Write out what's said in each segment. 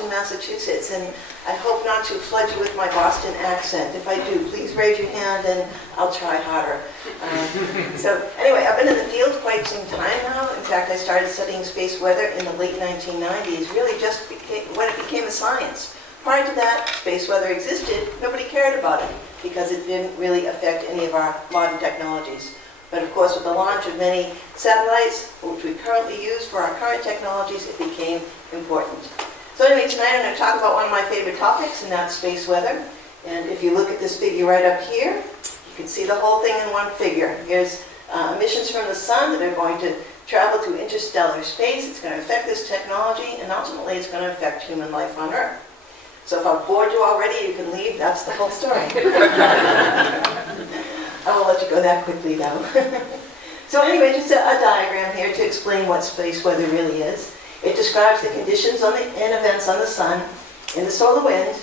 Boston, Massachusetts, and I hope not to flood you with my Boston accent. If I do, please raise your hand and I'll try harder. So anyway, I've been in the field quite some time now. In fact, I started studying space weather in the late 1990s, really just when it became a science. Prior to that, space weather existed, nobody cared about it because it didn't really affect any of our modern technologies. But of course, with the launch of many satellites, which we currently use for our current technologies, it became important. So anyway, tonight I'm going to talk about one of my favorite topics, and that's space weather. And if you look at this figure right up here, you can see the whole thing in one figure. Here's emissions from the sun that are going to travel through interstellar space. It's going to affect this technology, and ultimately it's going to affect human life on Earth. So if I've bored you already, you can leave. That's the whole story. I won't let you go that quickly, though. So anyway, just a diagram here to explain what space weather really is. It describes the conditions and events on the sun, in the solar wind,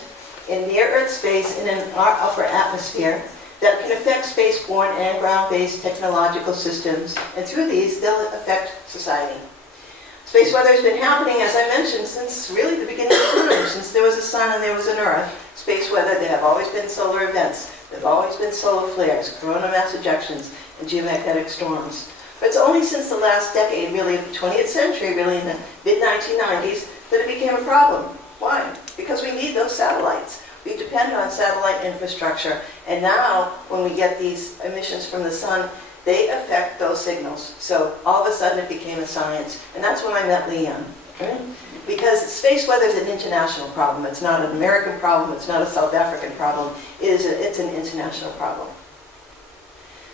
in near-Earth space, and in our upper atmosphere that can affect spaceborne and ground-based technological systems, and through these, they'll affect society. Space weather has been happening, as I mentioned, since really the beginning of time. Since there was a sun and there was an Earth, space weather, there have always been solar events. There have always been solar flares, coronal mass ejections, and geomagnetic storms. But it's only since the last decade, really, of the 20th century, really in the mid-1990s, that it became a problem. Why? Because we need those satellites. We depend on satellite infrastructure. And now, when we get these emissions from the sun, they affect those signals. So all of a sudden it became a science. And that's when I met Leon. Right? Because space weather is an international problem. It's not an American problem. It's not a South African problem. It's an international problem.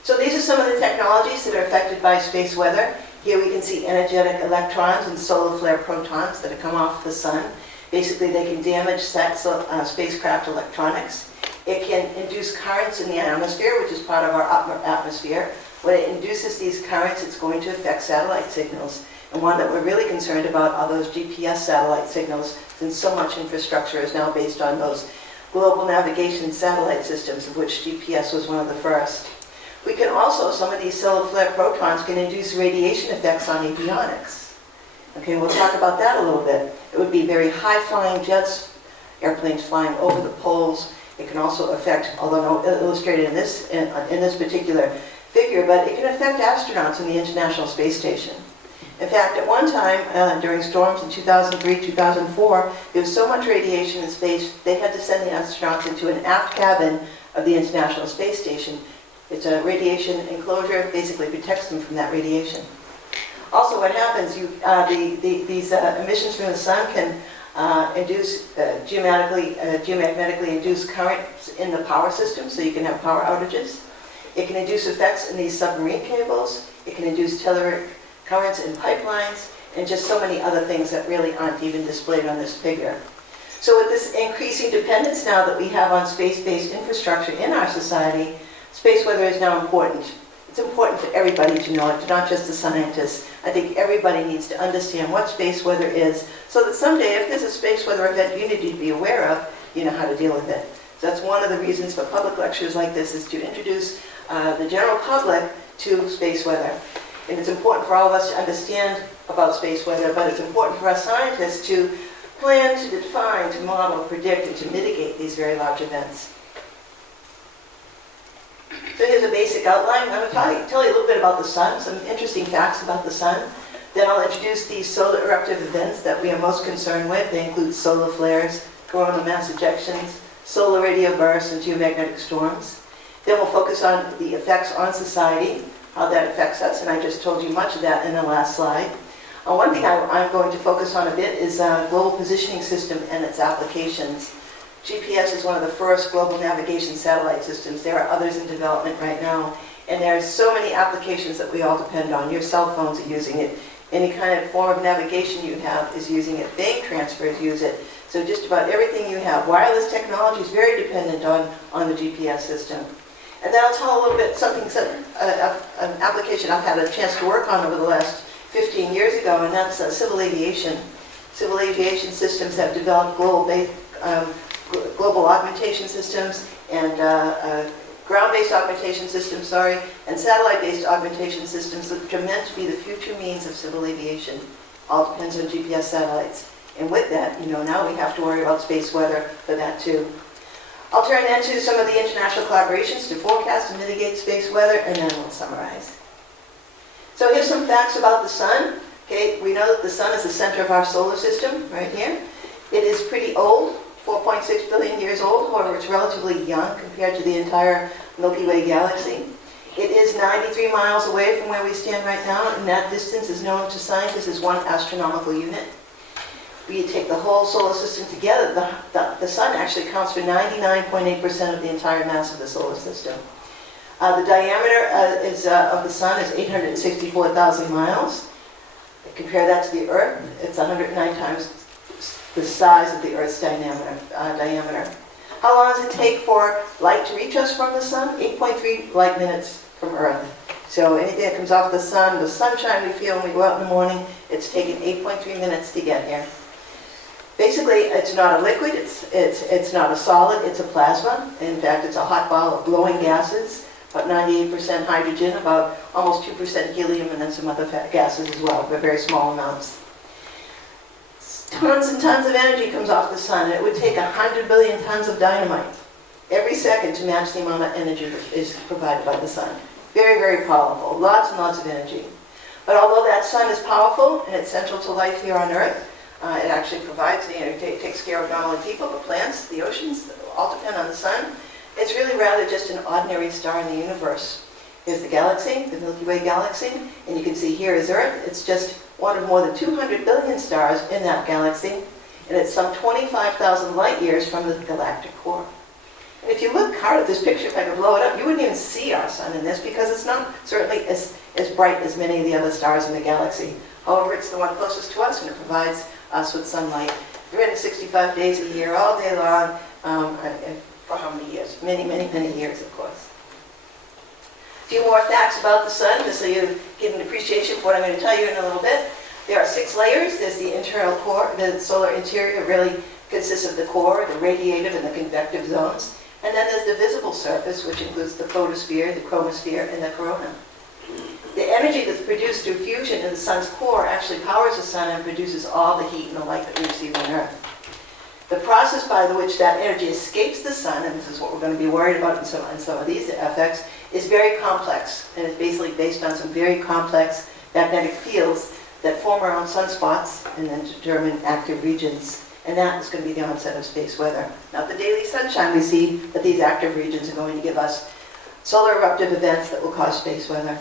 So these are some of the technologies that are affected by space weather. Here we can see energetic electrons and solar flare protons that have come off the sun. Basically, they can damage spacecraft electronics. It can induce currents in the ionosphere, which is part of our upper atmosphere. When it induces these currents, it's going to affect satellite signals. And one that we're really concerned about are those GPS satellite signals, since so much infrastructure is now based on those global navigation satellite systems, of which GPS was one of the first. We can also, some of these solar flare protons can induce radiation effects on avionics. Okay, we'll talk about that a little bit. It would be very high-flying jets, airplanes flying over the poles. It can also affect, although not illustrated in this particular figure, but it can affect astronauts in the International Space Station. In fact, at one time, during storms in 2003, 2004, there was so much radiation in space, they had to send the astronauts into an aft cabin of the International Space Station. It's a radiation enclosure, basically protects them from that radiation. Also, what happens, these emissions from the sun can induce geomagnetically induced currents in the power system, so you can have power outages. It can induce effects in these submarine cables. It can induce telluric currents in pipelines, and just so many other things that really aren't even displayed on this figure. So with this increasing dependence now that we have on space-based infrastructure in our society, space weather is now important. It's important for everybody to know it, not just the scientists. I think everybody needs to understand what space weather is, so that someday if there's a space weather event you need to be aware of, you know how to deal with it. So that's one of the reasons for public lectures like this, is to introduce the general public to space weather. And it's important for all of us to understand about space weather, but it's important for us scientists to plan, to define, to model, predict, and to mitigate these very large events. So here's a basic outline. I'm going to tell you a little bit about the sun, some interesting facts about the sun. Then I'll introduce these solar eruptive events that we are most concerned with. They include solar flares, coronal mass ejections, solar radio bursts, and geomagnetic storms. Then we'll focus on the effects on society, how that affects us, and I just told you much of that in the last slide. One thing I'm going to focus on a bit is global positioning system and its applications. GPS is one of the first global navigation satellite systems. There are others in development right now, and there's so many applications that we all depend on. Your cell phones are using it. Any kind of form of navigation you have is using it. Bank transfers use it. So just about everything you have. Wireless technology is very dependent on the GPS system. And then I'll tell a little bit an application I've had a chance to work on over the last 15 years ago, and that's civil aviation. Civil aviation systems have developed global augmentation systems and ground-based augmentation systems, and satellite-based augmentation systems, which are meant to be the future means of civil aviation. All depends on GPS satellites. And with that, now we have to worry about space weather for that too. I'll turn then to some of the international collaborations to forecast and mitigate space weather, and then we'll summarize. So here's some facts about the sun. Okay, we know that the sun is the center of our solar system, right here. It is pretty old, 4.6 billion years old. However, it's relatively young compared to the entire Milky Way galaxy. It is 93 miles away from where we stand right now, and that distance is known to scientists as 1 astronomical unit. We take the whole solar system together, the sun actually accounts for 99.8% of the entire mass of the solar system. The diameter of the sun is 864,000 miles. Compare that to the Earth, it's 109 times the size of the Earth's diameter. How long does it take for light to reach us from the sun? 8.3 light minutes from Earth. So anything that comes off the sunshine we feel when we go out in the morning, it's taken 8.3 minutes to get here. Basically, it's not a liquid, it's not a solid, it's a plasma. In fact, it's a hot ball of glowing gases, about 98% hydrogen, about almost 2% helium, and then some other gases as well, but very small amounts. Tons and tons of energy comes off the sun. It would take 100 billion tons of dynamite every second to match the amount of energy that is provided by the sun. Very, very powerful, lots and lots of energy. But although that sun is powerful and it's central to life here on Earth, it actually provides, it takes care of not only people, but plants, the oceans, all depend on the sun. It's really rather just an ordinary star in the universe. Here's the galaxy, the Milky Way galaxy, and you can see here is Earth. It's just one of more than 200 billion stars in that galaxy, and it's some 25,000 light years from the galactic core. And if you look hard at this picture, if I could blow it up, you wouldn't even see our sun in this because it's not certainly as bright as many of the other stars in the galaxy. However, it's the one closest to us, and it provides us with sunlight 365 days a year, all day long, for how many years? Many, many, many years, of course. A few more facts about the sun, just so you get an appreciation for what I'm going to tell you in a little bit. There are 6 layers. There's the internal core. The solar interior really consists of the core, the radiative, and the convective zones. And then there's the visible surface, which includes the photosphere, the chromosphere, and the corona. The energy that's produced through fusion in the sun's core actually powers the sun and produces all the heat and the light that we receive on Earth. The process by which that energy escapes the sun, and this is what we're going to be worried about in some of these effects, is very complex, and it's basically based on some very complex magnetic fields that form around sunspots and then determine active regions. And that is going to be the onset of space weather. Not the daily sunshine we see, but these active regions are going to give us solar eruptive events that will cause space weather.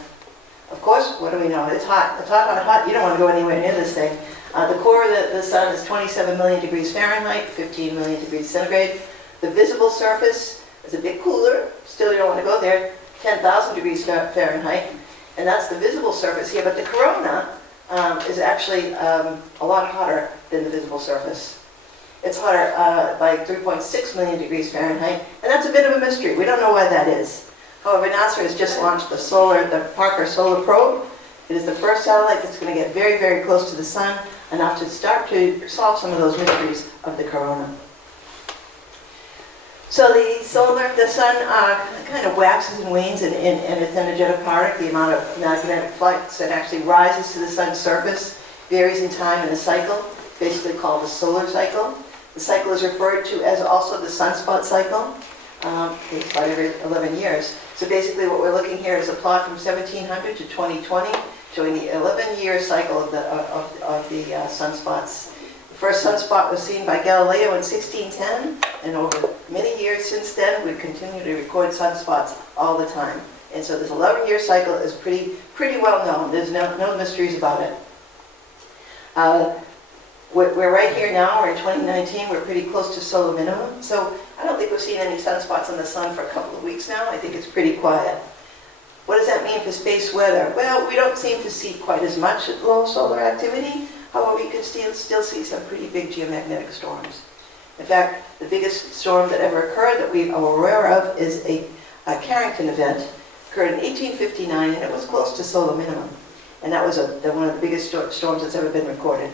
Of course, what do we know? It's hot. It's hot, hot, hot. You don't want to go anywhere near this thing. The core of the sun is 27 million degrees Fahrenheit, 15 million degrees centigrade. The visible surface is a bit cooler. Still, you don't want to go there. 10,000 degrees Fahrenheit. And that's the visible surface here. But the corona is actually a lot hotter than the visible surface. It's hotter by 3.6 million degrees Fahrenheit. And that's a bit of a mystery. We don't know why that is. However, NASA has just launched the Parker Solar Probe. It is the first satellite that's going to get very, very close to the sun, enough to start to solve some of those mysteries of the corona. So the sun kind of waxes and wanes in its energetic product. The amount of magnetic flux that actually rises to the sun's surface varies in time in a cycle, basically called the solar cycle. The cycle is referred to as also the sunspot cycle. It's about every 11 years. So basically what we're looking here is a plot from 1700 to 2020, showing the 11-year cycle of the sunspots. The first sunspot was seen by Galileo in 1610, and over many years since then, we've continued to record sunspots all the time. And so this 11-year cycle is pretty well known. There's no mysteries about it. We're right here now, we're in 2019, we're pretty close to solar minimum. So I don't think we've seen any sunspots on the sun for a couple of weeks now. I think it's pretty quiet. What does that mean for space weather? Well, we don't seem to see quite as much low solar activity. However, we can still see some pretty big geomagnetic storms. In fact, the biggest storm that ever occurred that we are aware of is a Carrington event. It occurred in 1859, and it was close to solar minimum. And that was one of the biggest storms that's ever been recorded.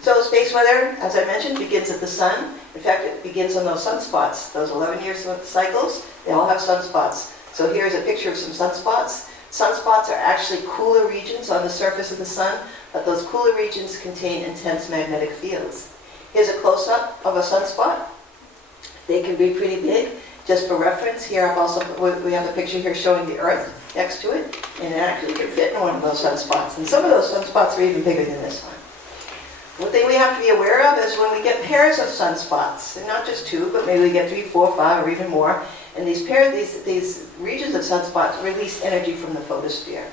So space weather, as I mentioned, begins at the sun. In fact, it begins on those sunspots. Those 11-year cycles, they all have sunspots. So here's a picture of some sunspots. Sunspots are actually cooler regions on the surface of the sun, but those cooler regions contain intense magnetic fields. Here's a close-up of a sunspot. They can be pretty big. Just for reference, here we have a picture here showing the Earth next to it, and it actually can fit in one of those sunspots. And some of those sunspots are even bigger than this one. One thing we have to be aware of is when we get pairs of sunspots, and not just two, but maybe we get 3, 4, 5, or even more, and these regions of sunspots release energy from the photosphere.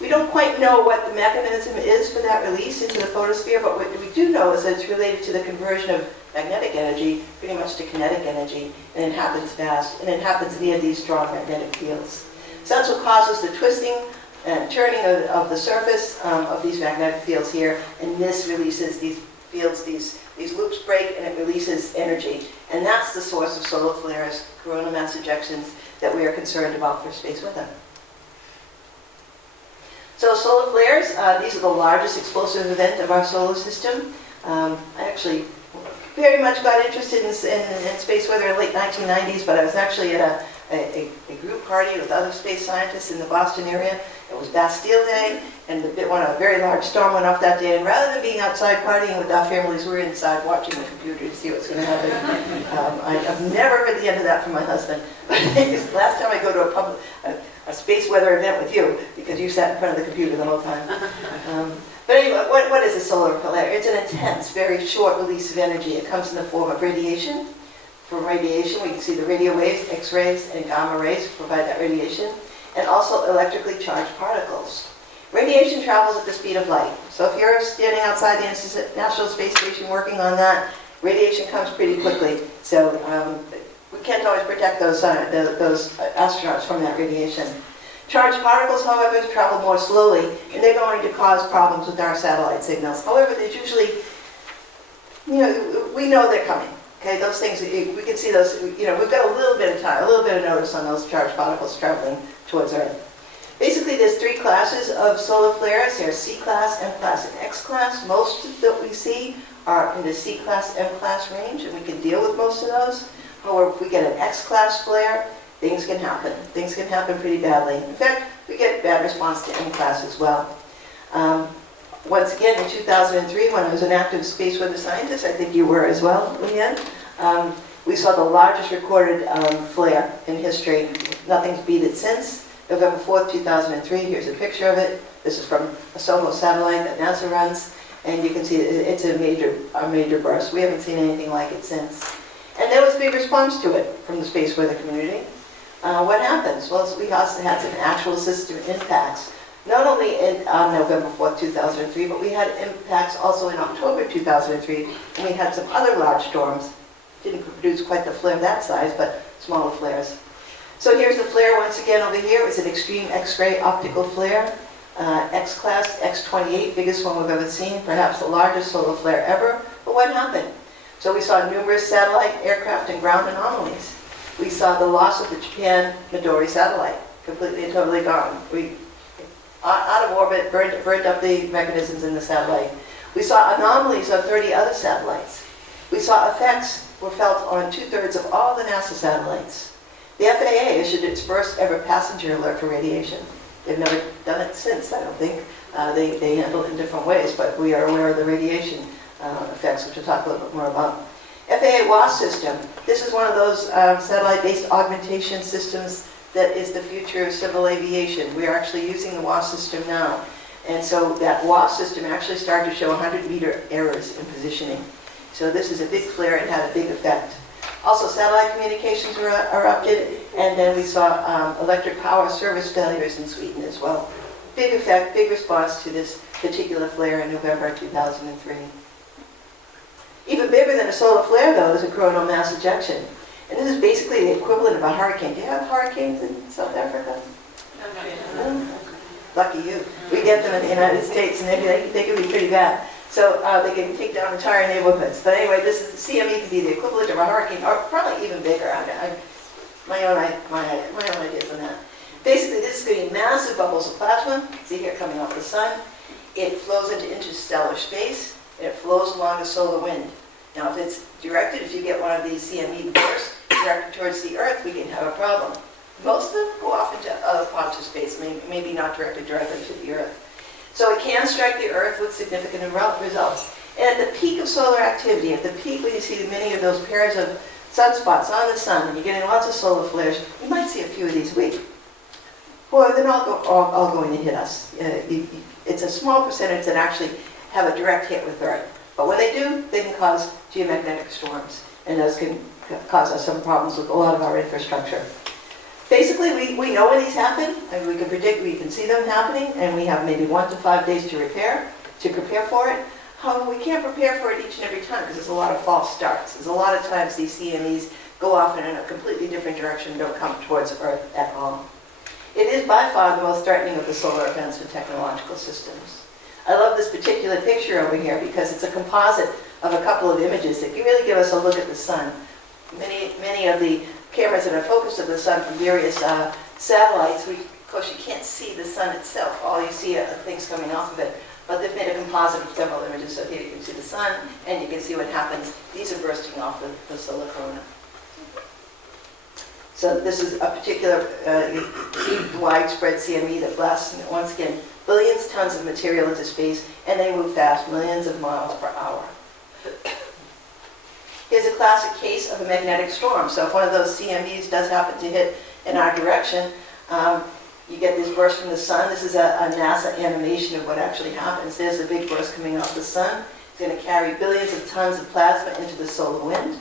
We don't quite know what the mechanism is for that release into the photosphere, but what we do know is that it's related to the conversion of magnetic energy pretty much to kinetic energy, and it happens fast, and it happens near these strong magnetic fields. So that's what causes the twisting and turning of the surface of these magnetic fields here, and this releases these fields, these loops break, and it releases energy. And that's the source of solar flares, coronal mass ejections, that we are concerned about for space weather. So solar flares, these are the largest explosive event of our solar system. I actually very much got interested in space weather in the late 1990s, but I was actually at a group party with other space scientists in the Boston area. It was Bastille Day, and a very large storm went off that day, and rather than being outside partying with our families, we were inside watching the computer to see what's going to happen. I've never heard the end of that from my husband. But last time I go to a space weather event with you, because you sat in front of the computer the whole time. But anyway, what is a solar flare? It's an intense, very short release of energy. It comes in the form of radiation. From radiation, we can see the radio waves, X-rays, and gamma rays provide that radiation, and also electrically charged particles. Radiation travels at the speed of light. So if you're standing outside the International Space Station working on that, radiation comes pretty quickly. So we can't always protect those astronauts from that radiation. Charged particles, however, travel more slowly, and they're going to cause problems with our satellite signals. However, there's usually, we know they're coming. Okay, those things, we can see those, we've got a little bit of time, a little bit of notice on those charged particles traveling towards Earth. Basically, there's 3 classes of solar flares. There's C-class, M-class, and X-class. Most that we see are in the C-class, M-class range, and we can deal with most of those. However, if we get an X-class flare, things can happen. Things can happen pretty badly. In fact, we get bad response to M-class as well. Once again, in 2003, when I was an active space weather scientist, I think you were as well, Leanne, we saw the largest recorded flare in history. Nothing's beat it since. November 4th, 2003, here's a picture of it. This is from a SOMO satellite that NASA runs, and you can see it's a major burst. We haven't seen anything like it since. And there was a big response to it from the space weather community. What happens? Well, we also had some actual system impacts. Not only on November 4th, 2003, but we had impacts also in October 2003, and we had some other large storms. Didn't produce quite the flare that size, but smaller flares. So here's the flare once again over here. It's an extreme X-ray optical flare. X-class, X28, biggest one we've ever seen, perhaps the largest solar flare ever. But what happened? So we saw numerous satellite, aircraft, and ground anomalies. We saw the loss of the Japan Midori satellite, completely and totally gone. Out of orbit, burned up the mechanisms in the satellite. We saw anomalies on 30 other satellites. We saw effects were felt on 2/3 of all the NASA satellites. The FAA issued its first ever passenger alert for radiation. They've never done it since, I don't think. They handle it in different ways, but we are aware of the radiation effects, which we'll talk a little bit more about. FAA WASP system. This is one of those satellite-based augmentation systems that is the future of civil aviation. We are actually using the WASP system now. And so that WASP system actually started to show 100-meter errors in positioning. So this is a big flare and had a big effect. Also, satellite communications were erupted, and then we saw electric power service failures in Sweden as well. Big effect, big response to this particular flare in November 2003. Even bigger than a solar flare, though, is a coronal mass ejection. And this is basically the equivalent of a hurricane. Do you have hurricanes in South Africa? No. Lucky you. We get them in the United States, and they can be pretty bad. So they can take down entire neighborhoods. But anyway, this is the CME can be the equivalent of a hurricane, or probably even bigger. My own ideas on that. Basically, this is going to be massive bubbles of plasma. See here coming off the sun. It flows into interstellar space, and it flows along the solar wind. Now, if it's directed, if you get one of these CME bursts directed towards the Earth, we can have a problem. Most of them go off into other parts of space, maybe not directly to the Earth. So it can strike the Earth with significant results. And at the peak of solar activity, at the peak when you see many of those pairs of sunspots on the sun, and you're getting lots of solar flares, you might see a few of these a week. Well, they're not all going to hit us. It's a small percentage that actually have a direct hit with Earth. But when they do, they can cause geomagnetic storms, and those can cause us some problems with a lot of our infrastructure. Basically, we know when these happen, and we can predict, we can see them happening, and we have maybe 1 to 5 days to prepare for it. However, we can't prepare for it each and every time because there's a lot of false starts. There's a lot of times these CMEs go off in a completely different direction and don't come towards Earth at all. It is by far the most threatening of the solar events and technological systems. I love this particular picture over here because it's a composite of a couple of images that can really give us a look at the sun. Many of the cameras that are focused at the sun from various satellites, of course you can't see the sun itself. All you see are things coming off of it. But they've made a composite of several images, so here you can see the sun, and you can see what happens. These are bursting off the solar corona. So this is a particular widespread CME that blasts, once again, billions of tons of material into space, and they move fast, millions of miles per hour. Here's a classic case of a magnetic storm. So if one of those CMEs does happen to hit in our direction, you get this burst from the sun. This is a NASA animation of what actually happens. There's the big burst coming off the sun. It's going to carry billions of tons of plasma into the solar wind.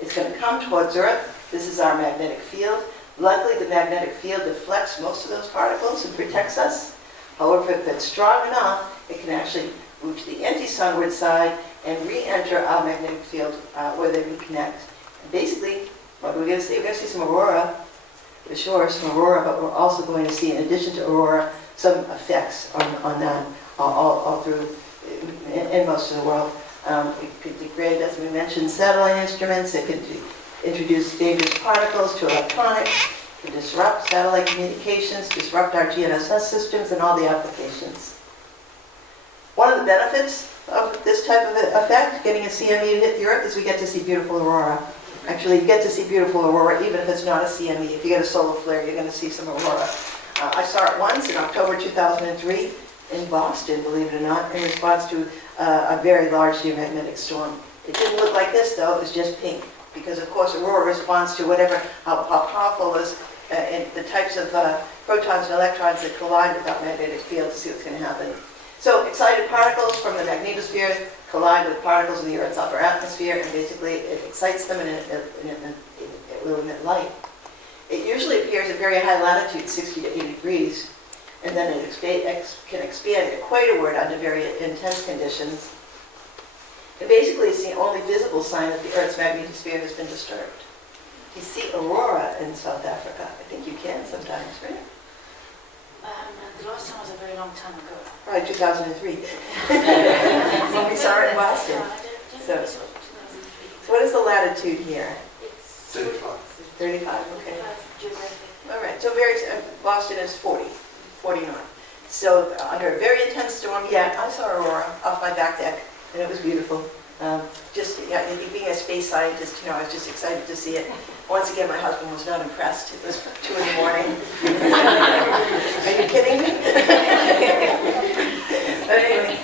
It's going to come towards Earth. This is our magnetic field. Luckily, the magnetic field deflects most of those particles and protects us. However, if it's strong enough, it can actually move to the anti-sunward side and re-enter our magnetic field where they reconnect. And basically, what we're going to see, we're going to see some aurora, for sure, some aurora, but we're also going to see, in addition to aurora, some effects on that all through, in most of the world. It could degrade, as we mentioned, satellite instruments. It could introduce dangerous particles to electronics. It could disrupt satellite communications, disrupt our GNSS systems, and all the applications. One of the benefits of this type of effect, getting a CME to hit the Earth, is we get to see beautiful aurora. Actually, you get to see beautiful aurora even if it's not a CME. If you get a solar flare, you're going to see some aurora. I saw it once in October 2003 in Boston, believe it or not, in response to a very large geomagnetic storm. It didn't look like this, though. It was just pink. Because, of course, aurora responds to whatever, how powerful is the types of protons and electrons that collide with that magnetic field to see what's going to happen. So excited particles from the magnetosphere collide with particles in the Earth's upper atmosphere, and basically it excites them and it will emit light. It usually appears at very high latitude, 60 to 80 degrees, and then it can expand equatorward under very intense conditions. And basically it's the only visible sign that the Earth's magnetosphere has been disturbed. You see aurora in South Africa. I think you can sometimes, right? The last time was a very long time ago. Right, 2003. When we saw it in Boston. So what is the latitude here? It's 35. 35, okay. geographic. All right, so Boston is 49. So under a very intense storm, yeah, I saw aurora off my back deck, and it was beautiful. Being a space scientist, I was just excited to see it. Once again, my husband was not impressed. It was 2 in the morning. Are you kidding me? But anyway,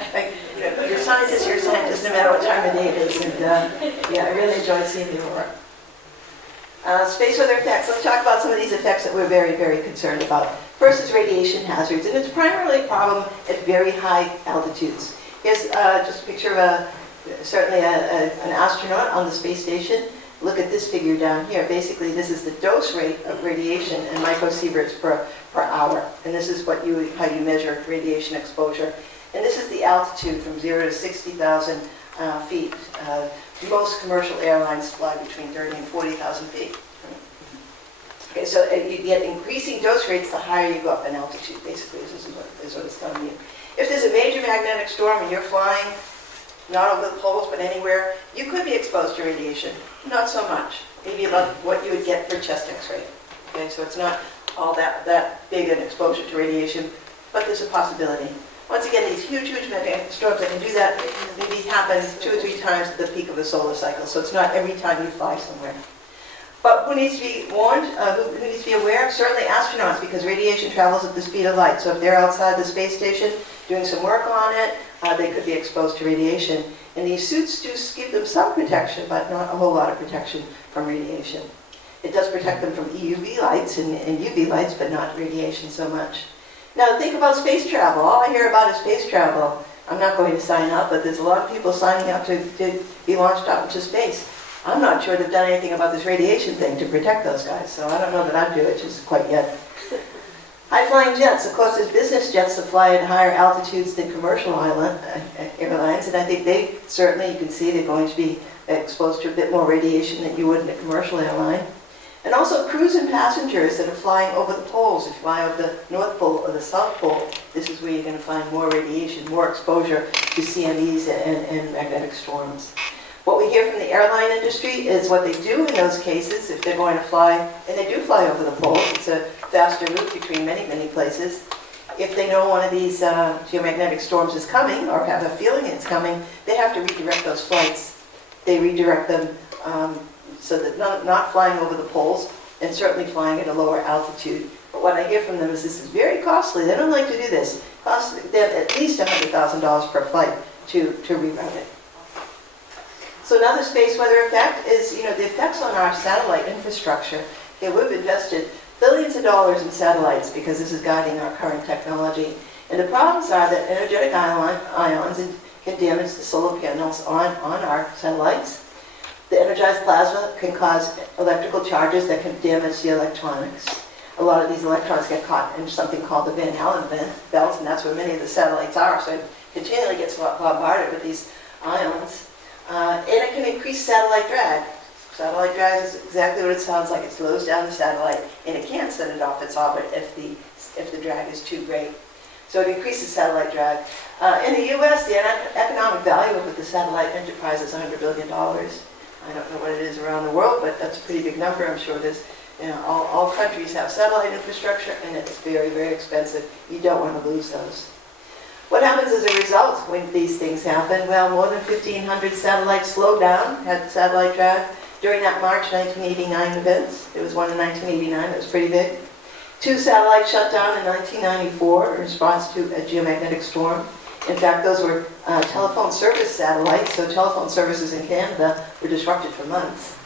you're a scientist no matter what time of day it is. And I really enjoyed seeing the aurora. Space weather effects. Let's talk about some of these effects that we're very, very concerned about. First is radiation hazards, and it's primarily a problem at very high altitudes. Here's just a picture of certainly an astronaut on the space station. Look at this figure down here. Basically, this is the dose rate of radiation in microsieverts per hour. And this is how you measure radiation exposure. And this is the altitude from 0 to 60,000 feet. Most commercial airlines fly between 30 and 40,000 feet. Okay, so you get increasing dose rates the higher you go up in altitude, basically, this is what it's telling you. If there's a major magnetic storm and you're flying, not over the poles, but anywhere, you could be exposed to radiation. Not so much. Maybe about what you would get for chest x-ray. Okay, so it's not all that big an exposure to radiation, but there's a possibility. Once again, these huge magnetic storms that can do that maybe happen 2 or 3 times at the peak of the solar cycle, so it's not every time you fly somewhere. But who needs to be warned? Who needs to be aware? Certainly astronauts, because radiation travels at the speed of light. So if they're outside the space station, doing some work on it, they could be exposed to radiation. And these suits do give them some protection, but not a whole lot of protection from radiation. It does protect them from EUV lights and UV lights, but not radiation so much. Now think about space travel. All I hear about is space travel. I'm not going to sign up, but there's a lot of people signing up to be launched out into space. I'm not sure they've done anything about this radiation thing to protect those guys, so I don't know that I'd do it just quite yet. High-flying jets. Of course, there's business jets that fly at higher altitudes than commercial airlines, and I think they certainly, you can see, they're going to be exposed to a bit more radiation than you would in a commercial airline. And also cruise and passengers that are flying over the poles. If you fly over the North Pole or the South Pole, this is where you're going to find more radiation, more exposure to CMEs and magnetic storms. What we hear from the airline industry is what they do in those cases if they're going to fly, and they do fly over the poles. It's a faster route between many, many places. If they know one of these geomagnetic storms is coming or have a feeling it's coming, they have to redirect those flights. They redirect them so that not flying over the poles and certainly flying at a lower altitude. But what I hear from them is this is very costly. They don't like to do this. It costs them at least $100,000 per flight to reroute it. So another space weather effect is, the effects on our satellite infrastructure. Okay, we've invested billions of dollars in satellites because this is guiding our current technology. And the problems are that energetic ions can damage the solar panels on our satellites. The energized plasma can cause electrical charges that can damage the electronics. A lot of these electrons get caught in something called the Van Allen belt, and that's where many of the satellites are, so it continually gets bombarded with these ions. And it can increase satellite drag. Satellite drag is exactly what it sounds like. It slows down the satellite, and it can't send it off its orbit if the drag is too great. So it increases satellite drag. In the U.S., the economic value of the satellite enterprise is $100 billion. I don't know what it is around the world, but that's a pretty big number. I'm sure there's, all countries have satellite infrastructure, and it's very, very expensive. You don't want to lose those. What happens as a result when these things happen? Well, more than 1,500 satellites slowed down, had satellite drag during that March 1989 event. There was one in 1989 that was pretty big. 2 satellites shut down in 1994 in response to a geomagnetic storm. In fact, those were telephone service satellites, so telephone services in Canada were disrupted for months.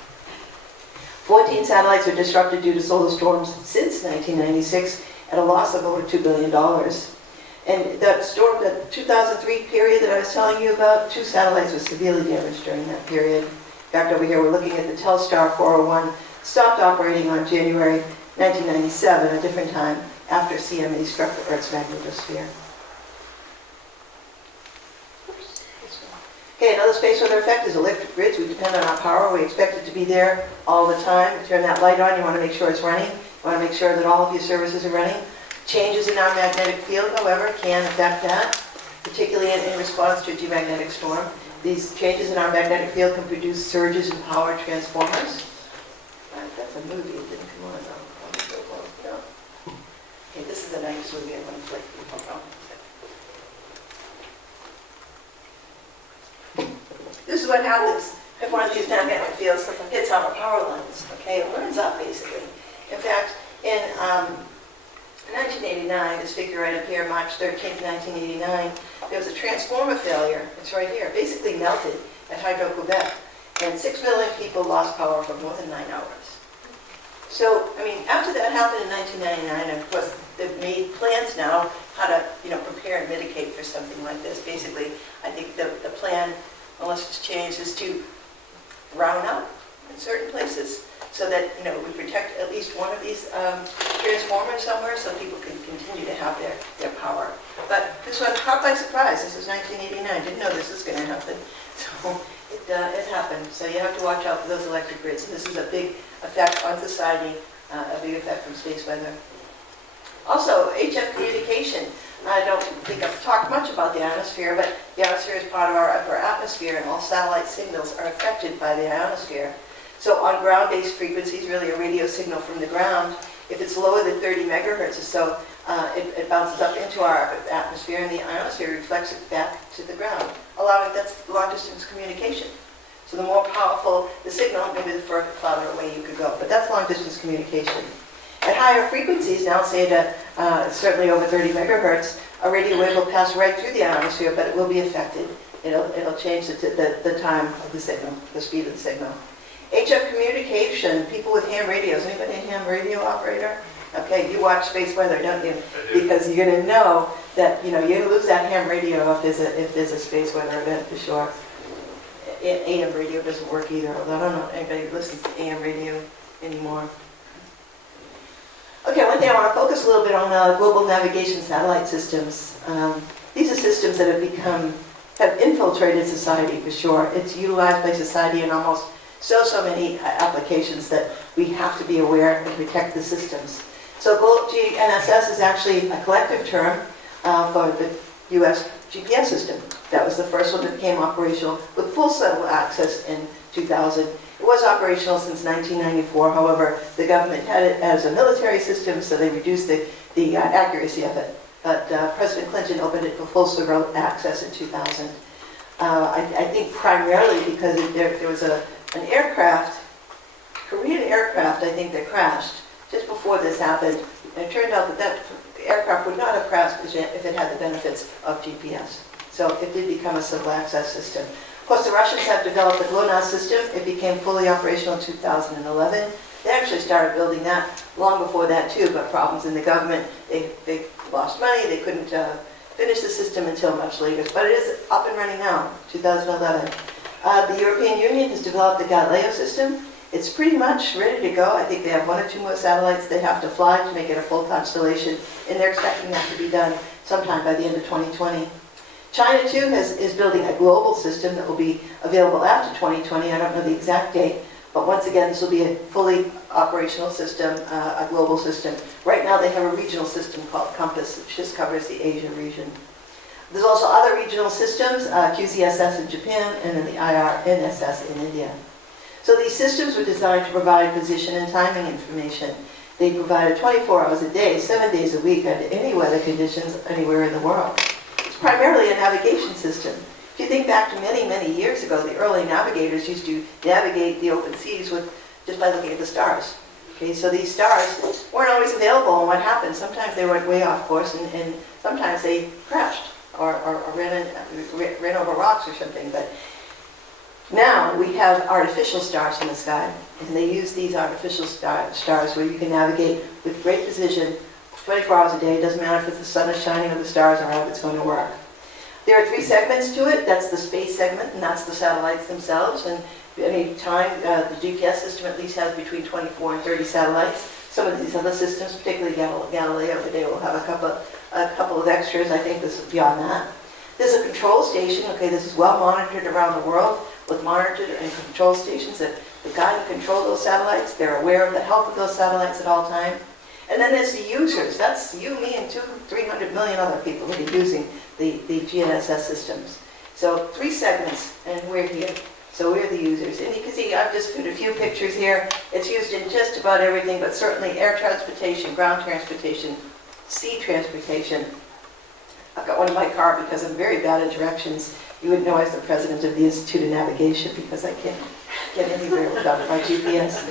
14 satellites were disrupted due to solar storms since 1996 at a loss of over $2 billion. And that storm, that 2003 period that I was telling you about, 2 satellites were severely damaged during that period. In fact, over here we're looking at the Telstar 401, stopped operating on January 1997, a different time, after CME struck the Earth's magnetosphere. Okay, another space weather effect is electric grids. We depend on our power. We expect it to be there all the time. You turn that light on, you want to make sure it's running. You want to make sure that all of your services are running. Changes in our magnetic field, however, can affect that, particularly in response to a geomagnetic storm. These changes in our magnetic field can produce surges in power transformers. That's a movie. It didn't come on, though. No. Okay, this is a nice movie. I want to play for you. This is what happens if one of these magnetic fields hits our power lines. Okay, it burns up basically. In fact, in 1989, this figure right up here, March 13th, 1989, there was a transformer failure. It's right here, basically melted at Hydro-Quebec, and 6 million people lost power for more than 9 hours. So, I mean, after that happened in 1999, and of course, they've made plans now how to, prepare and mitigate for something like this. Basically, I think the plan, unless it's changed, is to round out in certain places so that, we protect at least one of these transformers somewhere so people can continue to have their power. But this one caught by surprise. This is 1989. Didn't know this was going to happen. So it happened. So you have to watch out for those electric grids. And this is a big effect on society, a big effect from space weather. Also, HF communication. I don't think I've talked much about the ionosphere, but the ionosphere is part of our upper atmosphere, and all satellite signals are affected by the ionosphere. So on ground-based frequencies, really a radio signal from the ground, if it's lower than 30 megahertz or so, it bounces up into our atmosphere, and the ionosphere reflects it back to the ground. That's long-distance communication. So the more powerful the signal, maybe the farther away you could go. But that's long-distance communication. At higher frequencies, now say at certainly over 30 megahertz, A radio wave will pass right through the ionosphere, but it will be affected. It'll change the time of the signal, the speed of the signal. HF communication, people with ham radios. Anybody a ham radio operator? Okay, you watch space weather, don't you? Because you're going to know that you're going to lose that ham radio if there's a space weather event for sure. AM radio doesn't work either, although I don't know if anybody listens to AM radio anymore. Okay, one thing I want to focus a little bit on global navigation satellite systems. These are systems that have infiltrated society for sure. It's utilized by society in almost so many applications that we have to be aware and protect the systems. So GNSS is actually a collective term for the US GPS system. That was the first one that became operational with full satellite access in 2000. It was operational since 1994. However, the government had it as a military system, so they reduced the accuracy of it. But President Clinton opened it for full surveillance access in 2000. I think primarily because there was an aircraft, Korean aircraft, I think, that crashed just before this happened. And it turned out that aircraft would not have crashed if it had the benefits of GPS. So it did become a civil access system. Of course, the Russians have developed the GLONASS system. It became fully operational in 2011. They actually started building that long before that too, but problems in the government. They lost money. They couldn't finish the system until much later. But it is up and running now, 2011. The European Union has developed the Galileo system. It's pretty much ready to go. I think they have 1 or 2 more satellites they have to fly to make it a full constellation, and they're expecting that to be done sometime by the end of 2020. China, too, is building a global system that will be available after 2020. I don't know the exact date, but once again, this will be a fully operational system, a global system. Right now, they have a regional system called COMPASS, which just covers the Asia region. There's also other regional systems, QCSS in Japan, and then the IRNSS in India. So these systems were designed to provide position and timing information. They provided 24 hours a day, 7 days a week, under any weather conditions anywhere in the world. It's primarily a navigation system. If you think back to many years ago, the early navigators used to navigate the open seas just by looking at the stars. Okay, so these stars weren't always available, and what happened? Sometimes they went way off course, and sometimes they crashed or ran over rocks or something. But now we have artificial stars in the sky, and they use these artificial stars where you can navigate with great precision 24 hours a day. It doesn't matter if the sun is shining or the stars are out, it's going to work. There are 3 segments to it. That's the space segment, and that's the satellites themselves. And any time, the GPS system at least has between 24 and 30 satellites. Some of these other systems, particularly Galileo, today will have a couple of extras. I think this is beyond that. There's a control station. Okay, this is well monitored around the world with monitored and control stations that guide and control those satellites. They're aware of the health of those satellites at all times. And then there's the users. That's you, me, and 300 million other people that are using the GNSS systems. So 3 segments, and we're here. So we're the users. And you can see I've just put a few pictures here. It's used in just about everything, but certainly air transportation, ground transportation, sea transportation. I've got one in my car because I'm very bad at directions. You would know I was the president of the Institute of Navigation because I can't get anywhere without my GPS.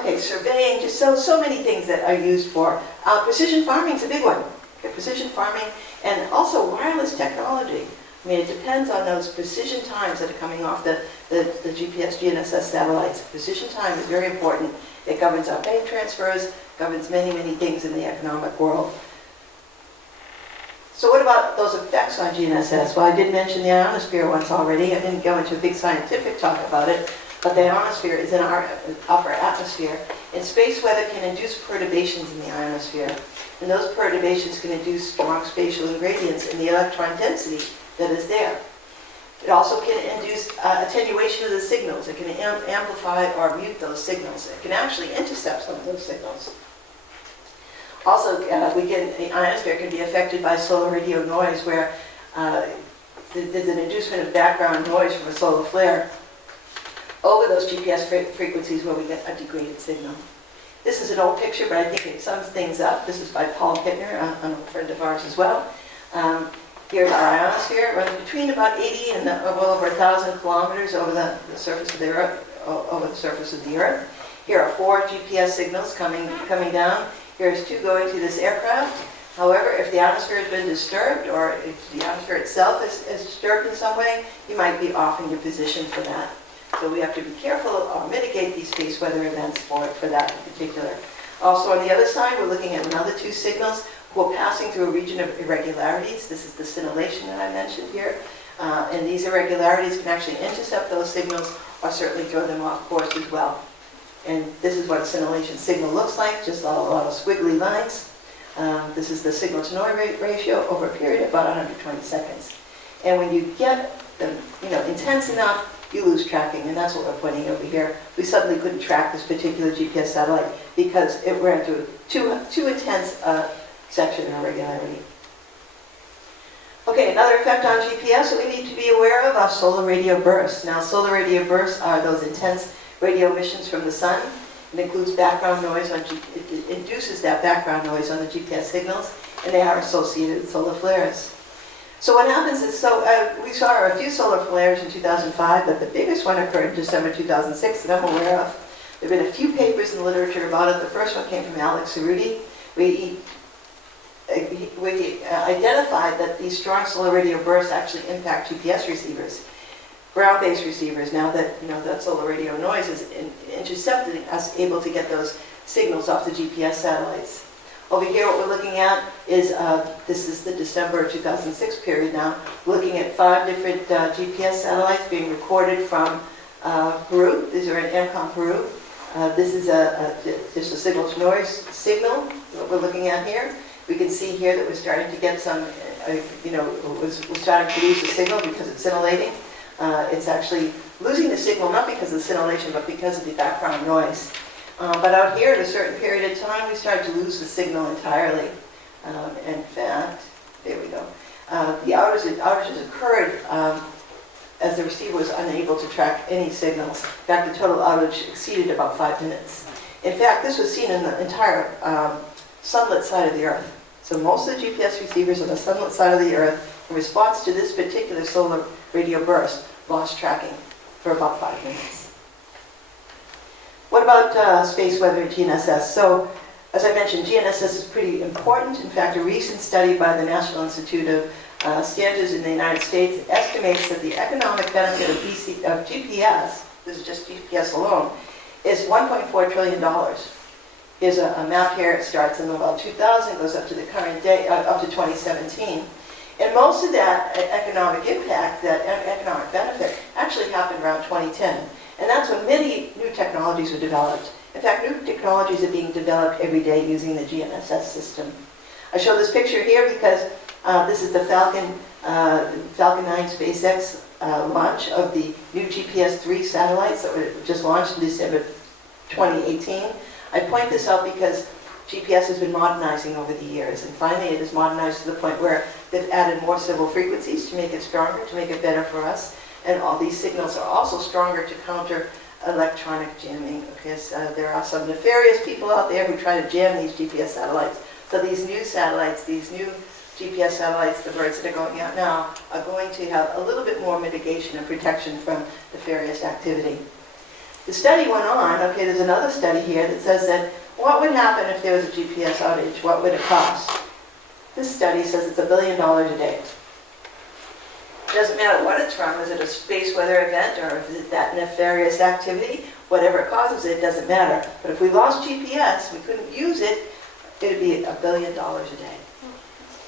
Okay, surveying, just so many things that are used for. Precision farming is a big one. Okay, precision farming and also wireless technology. I mean, it depends on those precision times that are coming off the GPS, GNSS satellites. Precision time is very important. It governs our bank transfers, governs many things in the economic world. So what about those effects on GNSS? Well, I did mention the ionosphere once already. I didn't go into a big scientific talk about it, but the ionosphere is in our upper atmosphere. And space weather can induce perturbations in the ionosphere. And those perturbations can induce strong spatial gradients in the electron density that is there. It also can induce attenuation of the signals. It can amplify or mute those signals. It can actually intercept some of those signals. Also, the ionosphere can be affected by solar radio noise, where there's an inducement of background noise from a solar flare over those GPS frequencies where we get a degraded signal. This is an old picture, but I think it sums things up. This is by Paul Pittner, a friend of ours as well. Here's our ionosphere. It runs between about 80 and well over 1,000 kilometers over the surface of the Earth. Here are 4 GPS signals coming down. Here's 2 going to this aircraft. However, if the atmosphere has been disturbed, or if the atmosphere itself is disturbed in some way, you might be off in your position for that. So we have to be careful or mitigate these space weather events for that in particular. Also on the other side, we're looking at another two signals who are passing through a region of irregularities. This is the scintillation that I mentioned here. And these irregularities can actually intercept those signals or certainly throw them off course as well. And this is what a scintillation signal looks like, just a lot of squiggly lines. This is the signal to noise ratio over a period of about 120 seconds. And when you get them, intense enough, you lose tracking, and that's what we're pointing over here. We suddenly couldn't track this particular GPS satellite because it ran through too intense section of irregularity. Okay, another effect on GPS that we need to be aware of are solar radio bursts. Now, solar radio bursts are those intense radio emissions from the sun. It includes background noise it induces that background noise on the GPS signals, and they are associated with solar flares. So what happens is, we saw a few solar flares in 2005, but the biggest one occurred in December 2006 that I'm aware of. There have been a few papers in the literature about it. The first one came from Alex Doherty. We identified that these strong solar radio bursts actually impact GPS receivers, ground-based receivers. Now that that solar radio noise is intercepting us, able to get those signals off the GPS satellites. Over here, what we're looking at is, this is the December 2006 period now, looking at 5 different GPS satellites being recorded from Peru. These are in AMCOM, Peru. This is just a signal to noise signal, what we're looking at here. We can see here that we're starting to get some, we're starting to lose the signal because it's scintillating. It's actually losing the signal not because of the scintillation, but because of the background noise. But out here, at a certain period of time, we started to lose the signal entirely. In fact, there we go. The outages occurred as the receiver was unable to track any signals. In fact, the total outage exceeded about 5 minutes. In fact, this was seen in the entire sunlit side of the Earth. So most of the GPS receivers on the sunlit side of the Earth, in response to this particular solar radio burst, lost tracking for about 5 minutes. What about space weather and GNSS? So, as I mentioned, GNSS is pretty important. In fact, a recent study by the National Institute of Standards in the United States estimates that the economic benefit of GPS, this is just GPS alone, is $1.4 trillion. Here's a map here. It starts in about 2000, goes up to the current day, up to 2017. And most of that economic impact, that economic benefit, actually happened around 2010. And that's when many new technologies were developed. In fact, new technologies are being developed every day using the GNSS system. I show this picture here because this is the Falcon 9 SpaceX launch of the new GPS-3 satellites that were just launched in December 2018. I point this out because GPS has been modernizing over the years, and finally it is modernized to the point where they've added more civil frequencies to make it stronger, to make it better for us. And all these signals are also stronger to counter electronic jamming, because there are some nefarious people out there who try to jam these GPS satellites. So these new satellites, these new GPS satellites, the birds that are going out now, are going to have a little bit more mitigation and protection from nefarious activity. The study went on. Okay, there's another study here that says that what would happen if there was a GPS outage? What would it cost? This study says it's $1 billion a day. It doesn't matter what it's from. Is it a space weather event, or is it that nefarious activity? Whatever it causes, it doesn't matter. But if we lost GPS, we couldn't use it, it would be $1 billion a day.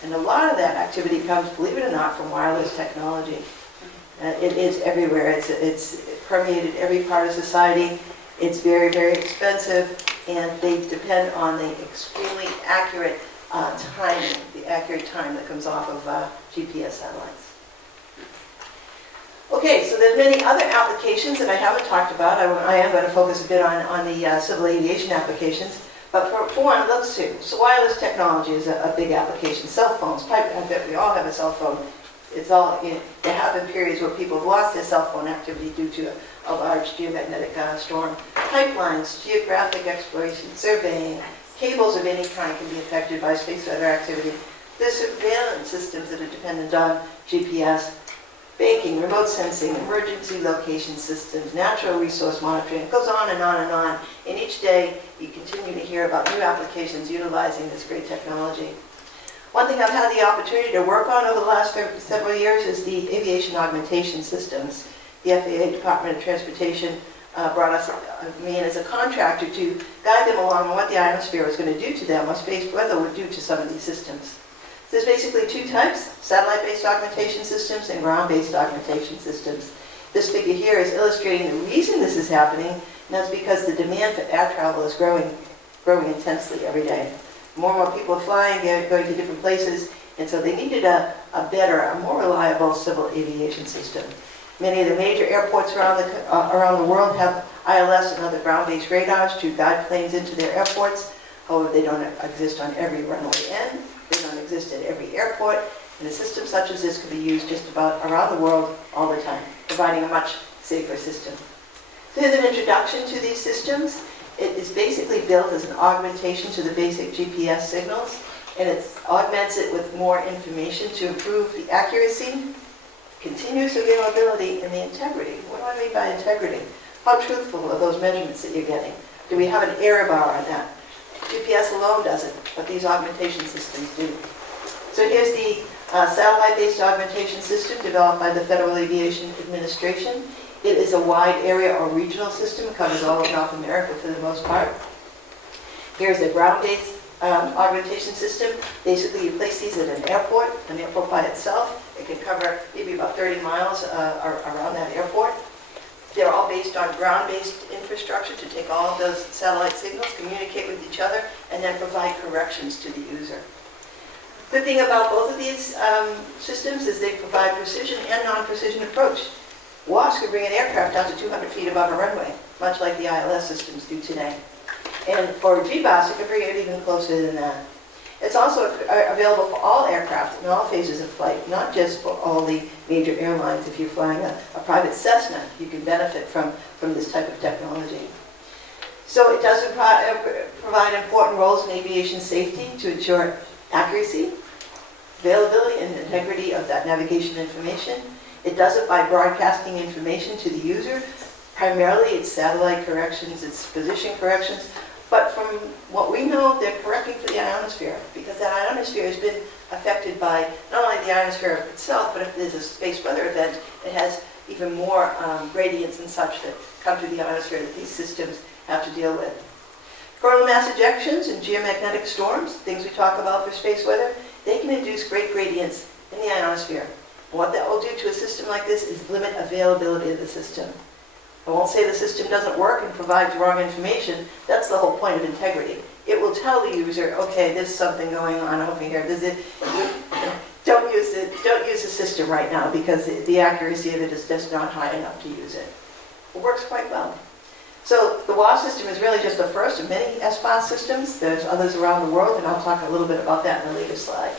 And a lot of that activity comes, believe it or not, from wireless technology. It is everywhere. It's permeated every part of society. It's very, very expensive, and they depend on the extremely accurate timing, the accurate time that comes off of GPS satellites. Okay, so there's many other applications that I haven't talked about. I am going to focus a bit on the civil aviation applications. But for one, let's see. So wireless technology is a big application. Cell phones, I bet we all have a cell phone. There have been periods where people have lost their cell phone activity due to a large geomagnetic storm. Pipelines, geographic exploration, surveying, cables of any kind can be affected by space weather activity. There's surveillance systems that are dependent on GPS. Banking, remote sensing, emergency location systems, natural resource monitoring. It goes on and on and on. And each day, you continue to hear about new applications utilizing this great technology. One thing I've had the opportunity to work on over the last several years is the aviation augmentation systems. The FAA, Department of Transportation, brought me in as a contractor to guide them along on what the ionosphere was going to do to them, what space weather would do to some of these systems. So there's basically two types, satellite-based augmentation systems and ground-based augmentation systems. This figure here is illustrating the reason this is happening, and that's because the demand for air travel is growing intensely every day. More and more people are flying, they're going to different places, and so they needed a better, a more reliable civil aviation system. Many of the major airports around the world have ILS and other ground-based radars to guide planes into their airports. However, they don't exist on every runway end, they don't exist at every airport, and a system such as this can be used just about around the world all the time, providing a much safer system. So here's an introduction to these systems. It is basically built as an augmentation to the basic GPS signals, and it augments it with more information to improve the accuracy, continuous availability, and the integrity. What do I mean by integrity? How truthful are those measurements that you're getting? Do we have an error bar on that? GPS alone doesn't, but these augmentation systems do. So here's the satellite-based augmentation system developed by the Federal Aviation Administration. It is a wide area or regional system. It covers all of North America for the most part. Here's a ground-based augmentation system. Basically, you place these at an airport by itself. It can cover maybe about 30 miles around that airport. They're all based on ground-based infrastructure to take all of those satellite signals, communicate with each other, and then provide corrections to the user. The thing about both of these systems is they provide precision and non-precision approach. WASP can bring an aircraft down to 200 feet above a runway, much like the ILS systems do today. And for GBAS, it can bring it even closer than that. It's also available for all aircraft in all phases of flight, not just for all the major airlines. If you're flying a private Cessna, you can benefit from this type of technology. So it does provide important roles in aviation safety to ensure accuracy, availability, and integrity of that navigation information. It does it by broadcasting information to the user. Primarily, it's satellite corrections, it's position corrections. But from what we know, they're correcting for the ionosphere, because that ionosphere has been affected by not only the ionosphere itself, but if there's a space weather event, it has even more gradients and such that come to the ionosphere that these systems have to deal with. Coronal mass ejections and geomagnetic storms, things we talk about for space weather, they can induce great gradients in the ionosphere. And what that will do to a system like this is limit availability of the system. I won't say the system doesn't work and provides wrong information. That's the whole point of integrity. It will tell the user, okay, there's something going on over here. Don't use the system right now because the accuracy of it is just not high enough to use it. It works quite well. So the WASP system is really just the first of many SPAS systems. There's others around the world, and I'll talk a little bit about that in a later slide.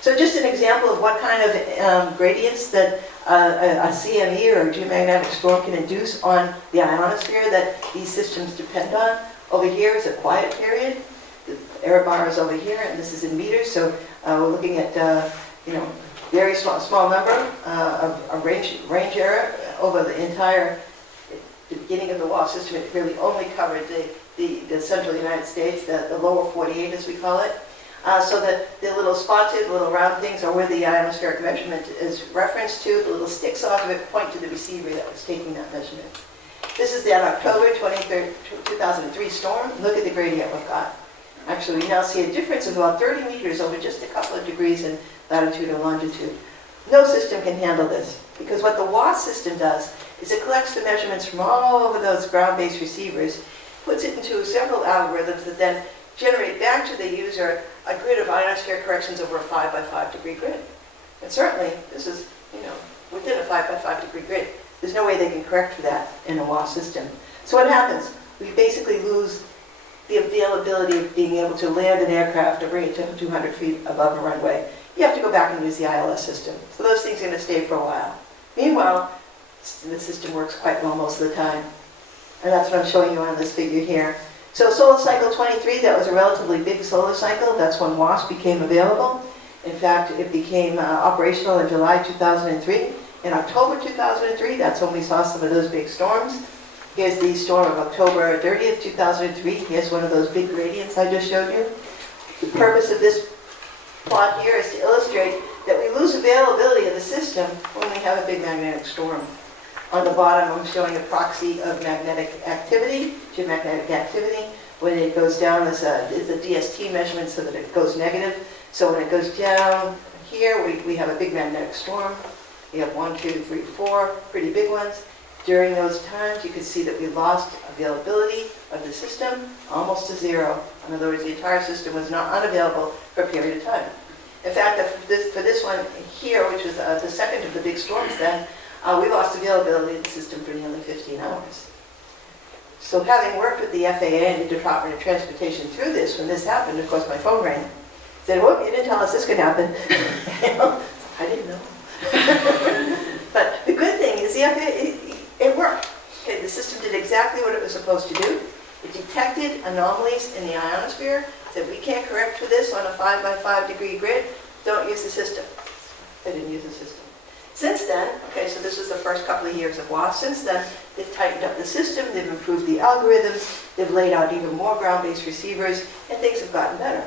So just an example of what kind of gradients that a CME or a geomagnetic storm can induce on the ionosphere that these systems depend on. Over here is a quiet period. The error bar is over here, and this is in meters. So we're looking at very small number of range error over the entire. The beginning of the WASP system. It really only covered the central United States, the lower 48 as we call it. So the little spotted, little round things are where the ionospheric measurement is referenced to. The little sticks off of it point to the receiver that was taking that measurement. This is the October 23rd, 2003 storm. Look at the gradient we've got. Actually, we now see a difference of about 30 meters over just a couple of degrees in latitude and longitude. No system can handle this, because what the WASP system does is it collects the measurements from all over those ground-based receivers, puts it into several algorithms that then generate back to the user a grid of ionosphere corrections over a 5 by 5 degree grid. And certainly, this is, within a 5 by 5 degree grid. There's no way they can correct for that in a WASP system. So what happens? We basically lose the availability of being able to land an aircraft or bring it to 200 feet above a runway. You have to go back and use the ILS system. So those things are going to stay for a while. Meanwhile, the system works quite well most of the time. And that's what I'm showing you on this figure here. So solar cycle 23, that was a relatively big solar cycle. That's when WASP became available. In fact, it became operational in July 2003. In October 2003, that's when we saw some of those big storms. Here's the storm of October 30th, 2003. Here's one of those big gradients I just showed you. The purpose of this plot here is to illustrate that we lose availability of the system when we have a big magnetic storm. On the bottom, I'm showing a proxy of magnetic activity, geomagnetic activity. When it goes down, it's a DST measurement so that it goes negative. So when it goes down here, we have a big magnetic storm. We have 1, 2, 3, 4 pretty big ones. During those times, you can see that we lost availability of the system almost to zero. In other words, the entire system was not unavailable for a period of time. In fact, for this one here, which was the second of the big storms then, we lost availability of the system for nearly 15 hours. So having worked with the FAA and the Department of Transportation through this, when this happened, of course, my phone rang. Said, "Whoop, you didn't tell us this could happen." I didn't know. But the good thing is the FAA, it worked. Okay, the system did exactly what it was supposed to do. It detected anomalies in the ionosphere, said we can't correct for this on a 5 by 5 degree grid, don't use the system. They didn't use the system. Since then, okay, so this was the first couple of years of WASP. Since then, they've tightened up the system, they've improved the algorithms, they've laid out even more ground-based receivers, and things have gotten better.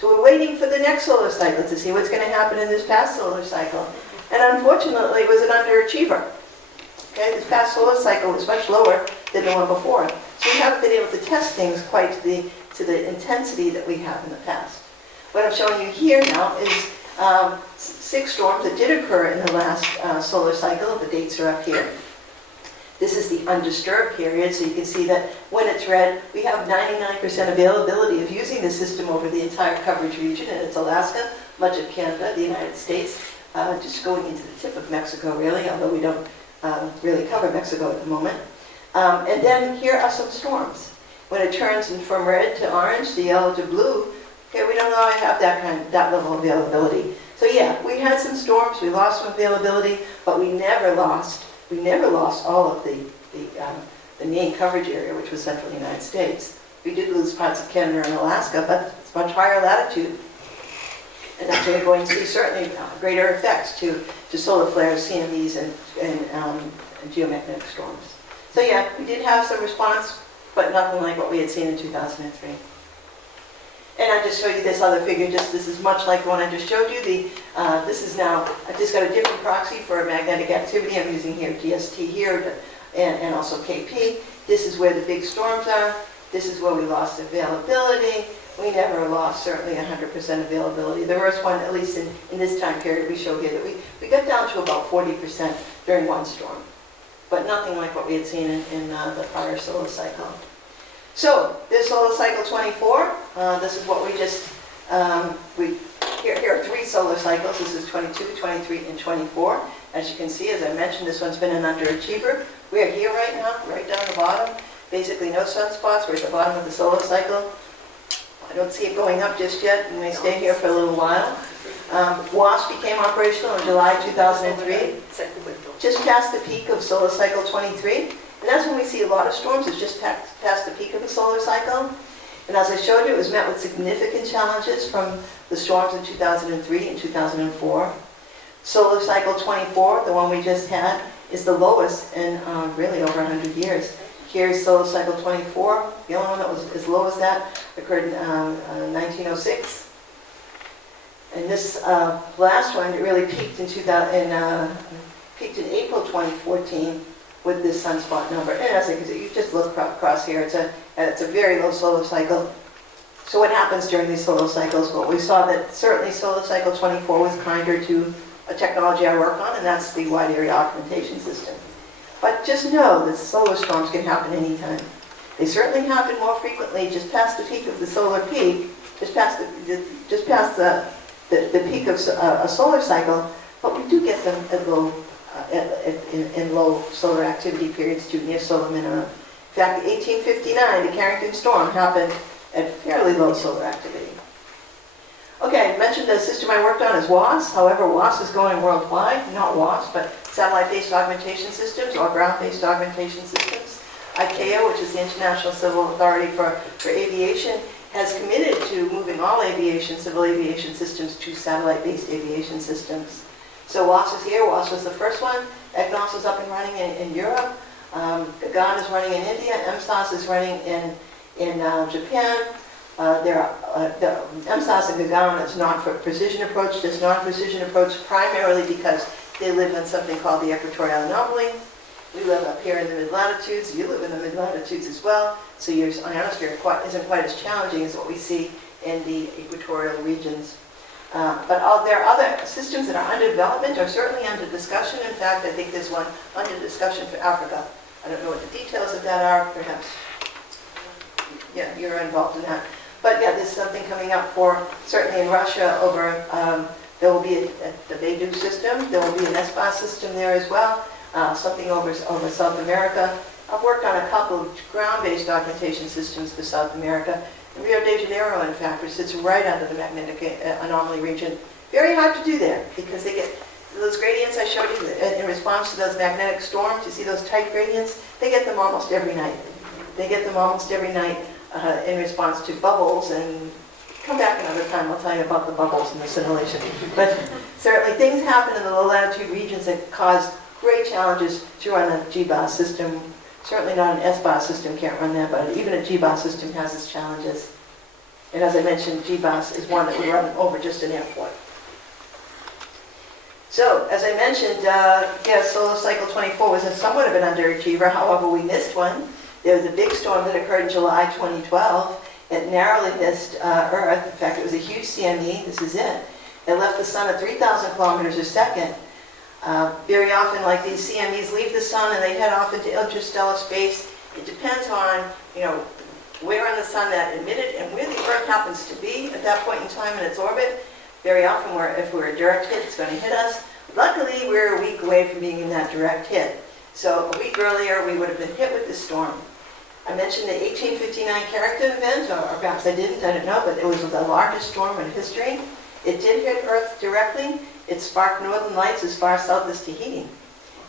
So we're waiting for the next solar cycle to see what's going to happen in this past solar cycle. And unfortunately, it was an underachiever. Okay, this past solar cycle was much lower than the one before. So we haven't been able to test things quite to the intensity that we have in the past. What I'm showing you here now is 6 storms that did occur in the last solar cycle. The dates are up here. This is the undisturbed period, so you can see that when it's red, we have 99% availability of using the system over the entire coverage region, and it's Alaska, much of Canada, the United States, just going into the tip of Mexico, really, although we don't really cover Mexico at the moment. And then here are some storms. When it turns from red to orange, the yellow to blue, okay, we don't always have that level of availability. So yeah, we had some storms, we lost some availability, but we never lost all of the main coverage area, which was central United States. We did lose parts of Canada and Alaska, but it's much higher latitude. And that's where we're going to see certainly greater effects to solar flares, CMEs, and geomagnetic storms. So yeah, we did have some response, but nothing like what we had seen in 2003. And I just showed you this other figure, this is much like the one I just showed you. This is now, I just got a different proxy for magnetic activity. I'm using here DST here, and also KP. This is where the big storms are. This is where we lost availability. We never lost certainly 100% availability. The worst one, at least in this time period, we show here that we got down to about 40% during one storm, but nothing like what we had seen in the prior solar cycle. So this solar cycle 24, this is what we just, here are 3 solar cycles. This is 22, 23, and 24. As you can see, as I mentioned, this one's been an underachiever. We are here right now, right down the bottom. Basically no sunspots. We're at the bottom of the solar cycle. I don't see it going up just yet. We may stay here for a little while. WASP became operational in July 2003, just past the peak of solar cycle 23. And that's when we see a lot of storms. It's just past the peak of the solar cycle. And as I showed you, it was met with significant challenges from the storms in 2003 and 2004. Solar cycle 24, the one we just had, is the lowest in really over 100 years. Here's solar cycle 24. The only one that was as low as that occurred in 1906. And this last one, it really peaked in April 2014 with this sunspot number. And as I can see, you just look across here, it's a very low solar cycle. So what happens during these solar cycles? Well, we saw that certainly solar cycle 24 was kinder to a technology I work on, and that's the wide area augmentation system. But just know that solar storms can happen anytime. They certainly happen more frequently just past the peak of the solar peak, just past the peak of a solar cycle, but we do get them at in low solar activity periods too, near solar minimum. In fact, 1859, the Carrington storm happened at fairly low solar activity. Okay, I mentioned the system I worked on is WASP. However, WASP is going worldwide, not WASP, but satellite-based augmentation systems or ground-based augmentation systems. ICAO, which is the International Civil Authority for Aviation, has committed to moving all civil aviation systems to satellite-based aviation systems. So WASP is here. WASP was the first one. EGNOS is up and running in Europe. Gaghan is running in India. MSOS is running in Japan. The MSAS and Gagana is not for precision approach, this non-precision approach primarily because they live in something called the equatorial anomaly. We live up here in the mid-latitudes, you live in the mid-latitudes as well, so your ionosphere isn't quite as challenging as what we see in the equatorial regions. But there are other systems that are under development or certainly under discussion. In fact, I think there's one under discussion for Africa. I don't know what the details of that are, perhaps. Yeah, you're involved in that. But yeah, there's something coming up for, certainly in Russia, over, there will be the Beidou system, there will be an SBA system there as well, something over South America. I've worked on a couple of ground-based documentation systems for South America. Rio de Janeiro, in fact, which sits right under the magnetic anomaly region. Very hard to do there because they get those gradients I showed you in response to those magnetic storms. You see those tight gradients? They get them almost every night. They get them almost every night in response to bubbles, and come back another time, I'll tell you about the bubbles and the scintillation. But certainly things happen in the low latitude regions that cause great challenges to run a GBAS system. Certainly not an SBAS system, can't run that, but even a GBAS system has its challenges. And as I mentioned, GBAS is one that would run over just an airport. So, as I mentioned, Solar Cycle 24 was somewhat of an underachiever, however we missed one. There was a big storm that occurred in July 2012. It narrowly missed Earth. In fact, it was a huge CME. This is it. It left the sun at 3,000 kilometers a second. Very often, like these CMEs leave the sun and they head off into interstellar space. It depends on, where on the sun that emitted and where the Earth happens to be at that point in time in its orbit. Very often, if we're a direct hit, it's going to hit us. Luckily, we're a week away from being in that direct hit. So a week earlier, we would have been hit with this storm. I mentioned the 1859 character event, or perhaps I didn't, I don't know, but it was the largest storm in history. It did hit Earth directly. It sparked northern lights as far south as Tahiti.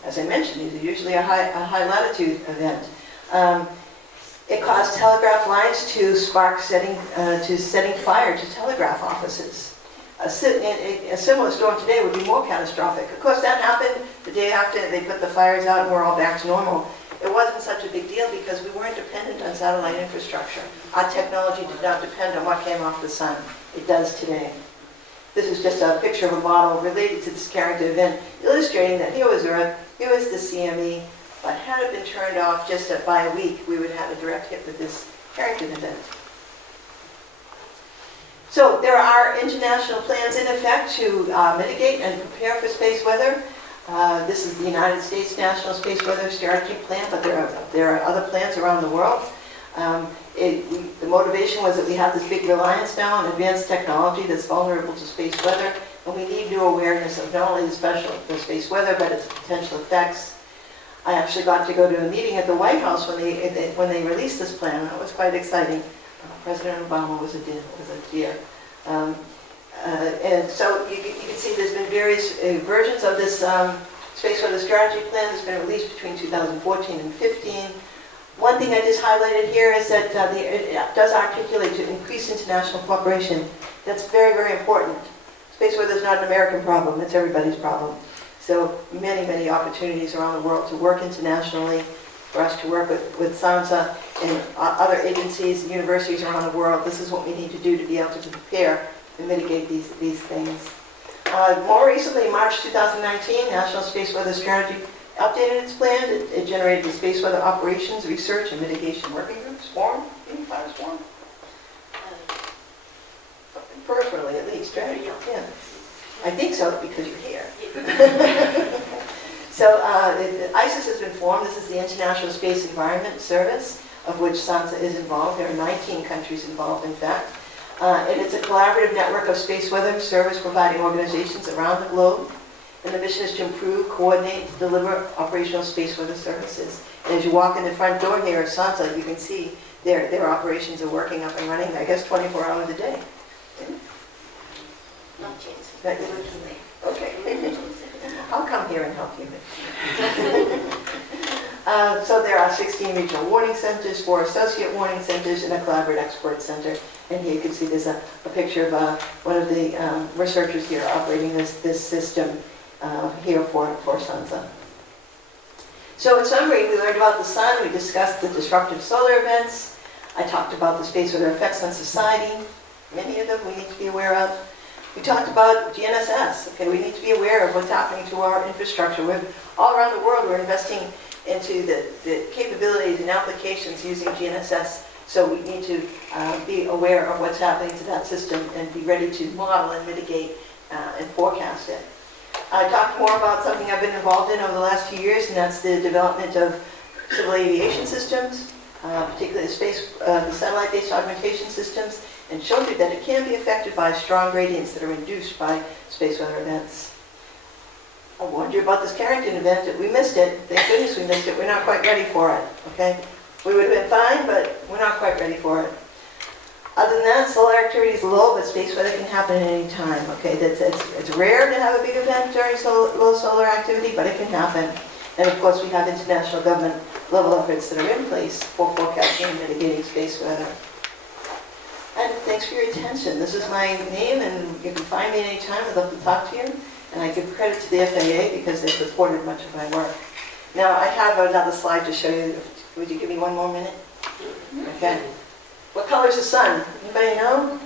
As I mentioned, these are usually a high latitude event. It caused telegraph lines to spark setting fire to telegraph offices. A similar storm today would be more catastrophic. Of course, that happened the day after they put the fires out and we're all back to normal. It wasn't such a big deal because we weren't dependent on satellite infrastructure. Our technology did not depend on what came off the sun. It does today. This is just a picture of a model related to this character event, illustrating that here was Earth, here was the CME, but had it been turned off just by a week, we would have had a direct hit with this character event. So there are international plans in effect to mitigate and prepare for space weather. This is the United States National Space Weather Strategy Plan, but there are other plans around the world. The motivation was that we have this big reliance now on advanced technology that's vulnerable to space weather, and we need new awareness of not only the space weather, but its potential effects. I actually got to go to a meeting at the White House when they released this plan. That was quite exciting. President Obama was a dear. And so you can see there's been various versions of this space weather strategy plan that's been released between 2014 and 15. One thing I just highlighted here is that it does articulate to increase international cooperation. That's very, very important. Space weather is not an American problem, it's everybody's problem. So many, many opportunities around the world to work internationally, for us to work with SANSA and other agencies and universities around the world. This is what we need to do to be able to prepare and mitigate these things. More recently, March 2019, National Space Weather Strategy updated its plan. It generated the Space Weather Operations, Research, and Mitigation Working Group, SWARM. Can you find SWARM? Peripherally, at least, right? Yeah. I think so, because you're here. So ISIS has been formed. This is the International Space Environment Service, of which SANSA is involved. There are 19 countries involved, in fact. And it's a collaborative network of space weather service providing organizations around the globe. And the mission is to improve, coordinate, deliver operational space weather services. And as you walk in the front door here at SANSA, you can see their operations are working up and running, I guess, 24 hours a day. Not yet. Okay. I'll come here and help you. So there are 16 regional warning centers, 4 associate warning centers, and a collaborative expert center. And here you can see there's a picture of one of the researchers here operating this system here for SANSA. So in summary, we learned about the sun, we discussed the disruptive solar events, I talked about the space weather effects on society. Many of them we need to be aware of. We talked about GNSS. Okay, we need to be aware of what's happening to our infrastructure. All around the world, we're investing into the capabilities and applications using GNSS. So we need to be aware of what's happening to that system and be ready to model and mitigate and forecast it. I talked more about something I've been involved in over the last few years, and that's the development of civil aviation systems, particularly the satellite-based augmentation systems, and showed you that it can be affected by strong gradients that are induced by space weather events. I warned you about this Carrington event. We missed it. Thank goodness we missed it. We're not quite ready for it, okay? We would have been fine, but we're not quite ready for it. Other than that, solar activity is low, but space weather can happen at any time, okay? It's rare to have a big event during low solar activity, but it can happen. And of course, we have international government level efforts that are in place for forecasting and mitigating space weather. And thanks for your attention. This is my name, and you can find me anytime. I'd love to talk to you. And I give credit to the FAA because they supported much of my work. Now, I have another slide to show you. Would you give me one more minute? Okay. What color is the sun? Anybody know?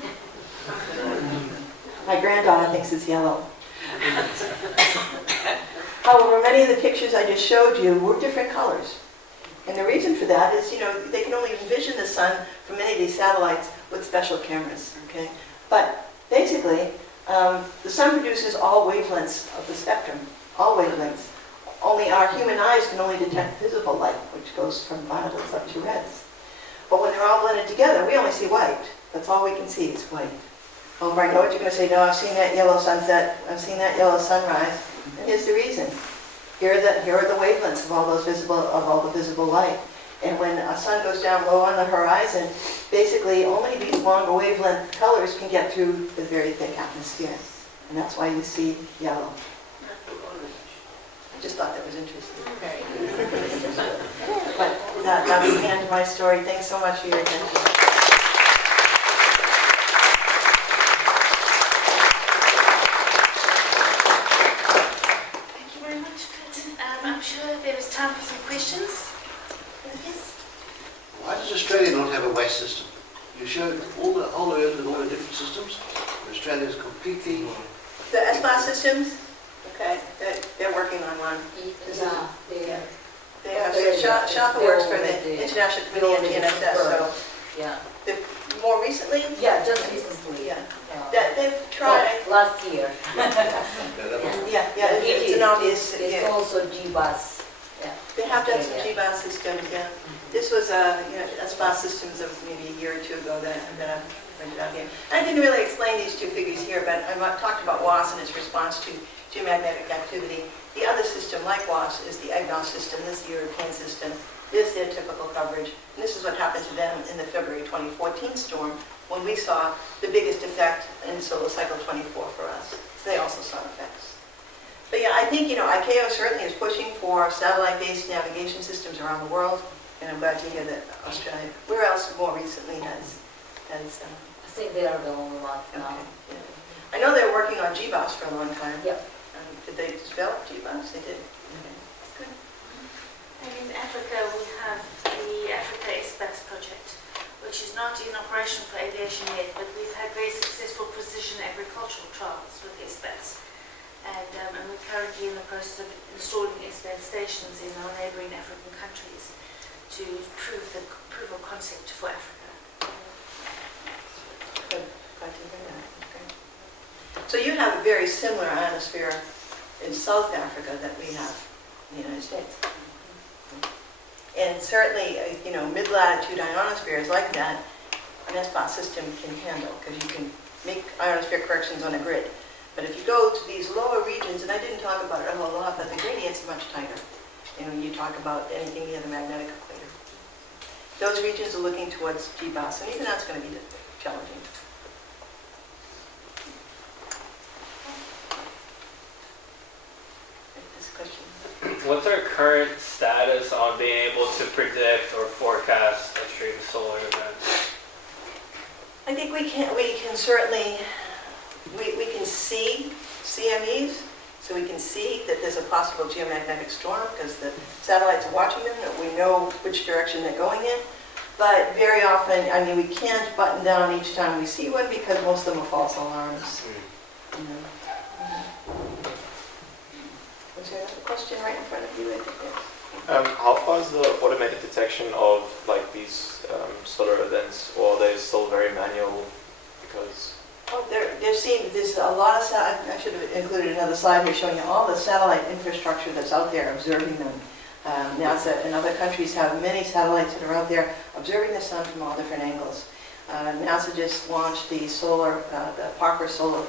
My granddaughter thinks it's yellow. However, many of the pictures I just showed you were different colors. And the reason for that is, they can only envision the sun from many of these satellites with special cameras, okay? But basically, the sun produces all wavelengths of the spectrum, all wavelengths. Only our human eyes can only detect visible light, which goes from violets up to reds. But when they're all blended together, we only see white. That's all we can see is white. Oh, I know what you're going to say. No, I've seen that yellow sunset. I've seen that yellow sunrise. And here's the reason. Here are the wavelengths of all the visible light. And when a sun goes down low on the horizon, basically only these longer wavelength colors can get through the very thick atmosphere. And that's why you see yellow. I just thought that was interesting. But that's the end of my story. Thanks so much for your attention. Thank you very much, Pat. I'm sure there is time for some questions. Yes? Why does Australia not have a waste system? You showed all the whole Earth with all the different systems. Australia is completely... The S-class systems, okay, they're working on one. They have Shafa works for the International Committee on GNSS, so Yeah. more recently, Yeah, just recently. yeah, they've tried. Last year. Yeah, it's an obvious. It's also G-Bus. Yeah. They have done some GBAS systems, yeah. This was S-class systems of maybe a year or two ago that I've printed out here. I didn't really explain these two figures here, but I talked about WAS and its response to geomagnetic activity. The other system, like WAS, is the EGNOS system. This is the European system. This is their typical coverage. And this is what happened to them in the February 2014 storm, when we saw the biggest effect in solar cycle 24 for us. So they also saw effects. But yeah, I think, ICAO certainly is pushing for satellite-based navigation systems around the world. And I'm glad to hear that Australia, where else more recently has I think they are the only ones now. okay, yeah. I know they were working on GBAS for a long time. Yep. Did they develop GBAS? They did. Okay. Good. And in Africa, we have the Africa SPAX project, which is not in operation for aviation yet, but we've had very successful precision agricultural trials with SPAX. And we're currently in the process of installing SPAX stations in our neighboring African countries to prove the proof of concept for Africa. Good. Glad to hear that. Okay. So you have a very similar ionosphere in South Africa that we have in the United States. And certainly, mid-latitude ionospheres like that, an SPOT system can handle, because you can make ionosphere corrections on a grid. But if you go to these lower regions, and I didn't talk about it a whole lot, but the gradients are much tighter. You talk about anything near the magnetic equator. Those regions are looking towards GBAS, and even that's going to be challenging. What's our current status on being able to predict or forecast extreme solar events? I think we can certainly, we can see CMEs, so we can see that there's a possible geomagnetic storm because the satellites are watching them, that we know which direction they're going in. But very often, I mean, we can't button down each time we see one because most of them are false alarms. You know. Was there another question right in front of you? I think yes. How far is the automated detection of like these solar events, or are they still very manual? Because Oh, they're seeing, there's a lot of, I should have included another slide here showing you all the satellite infrastructure that's out there observing them. NASA and other countries have many satellites that are out there observing the sun from all different angles. NASA just launched the Parker Solar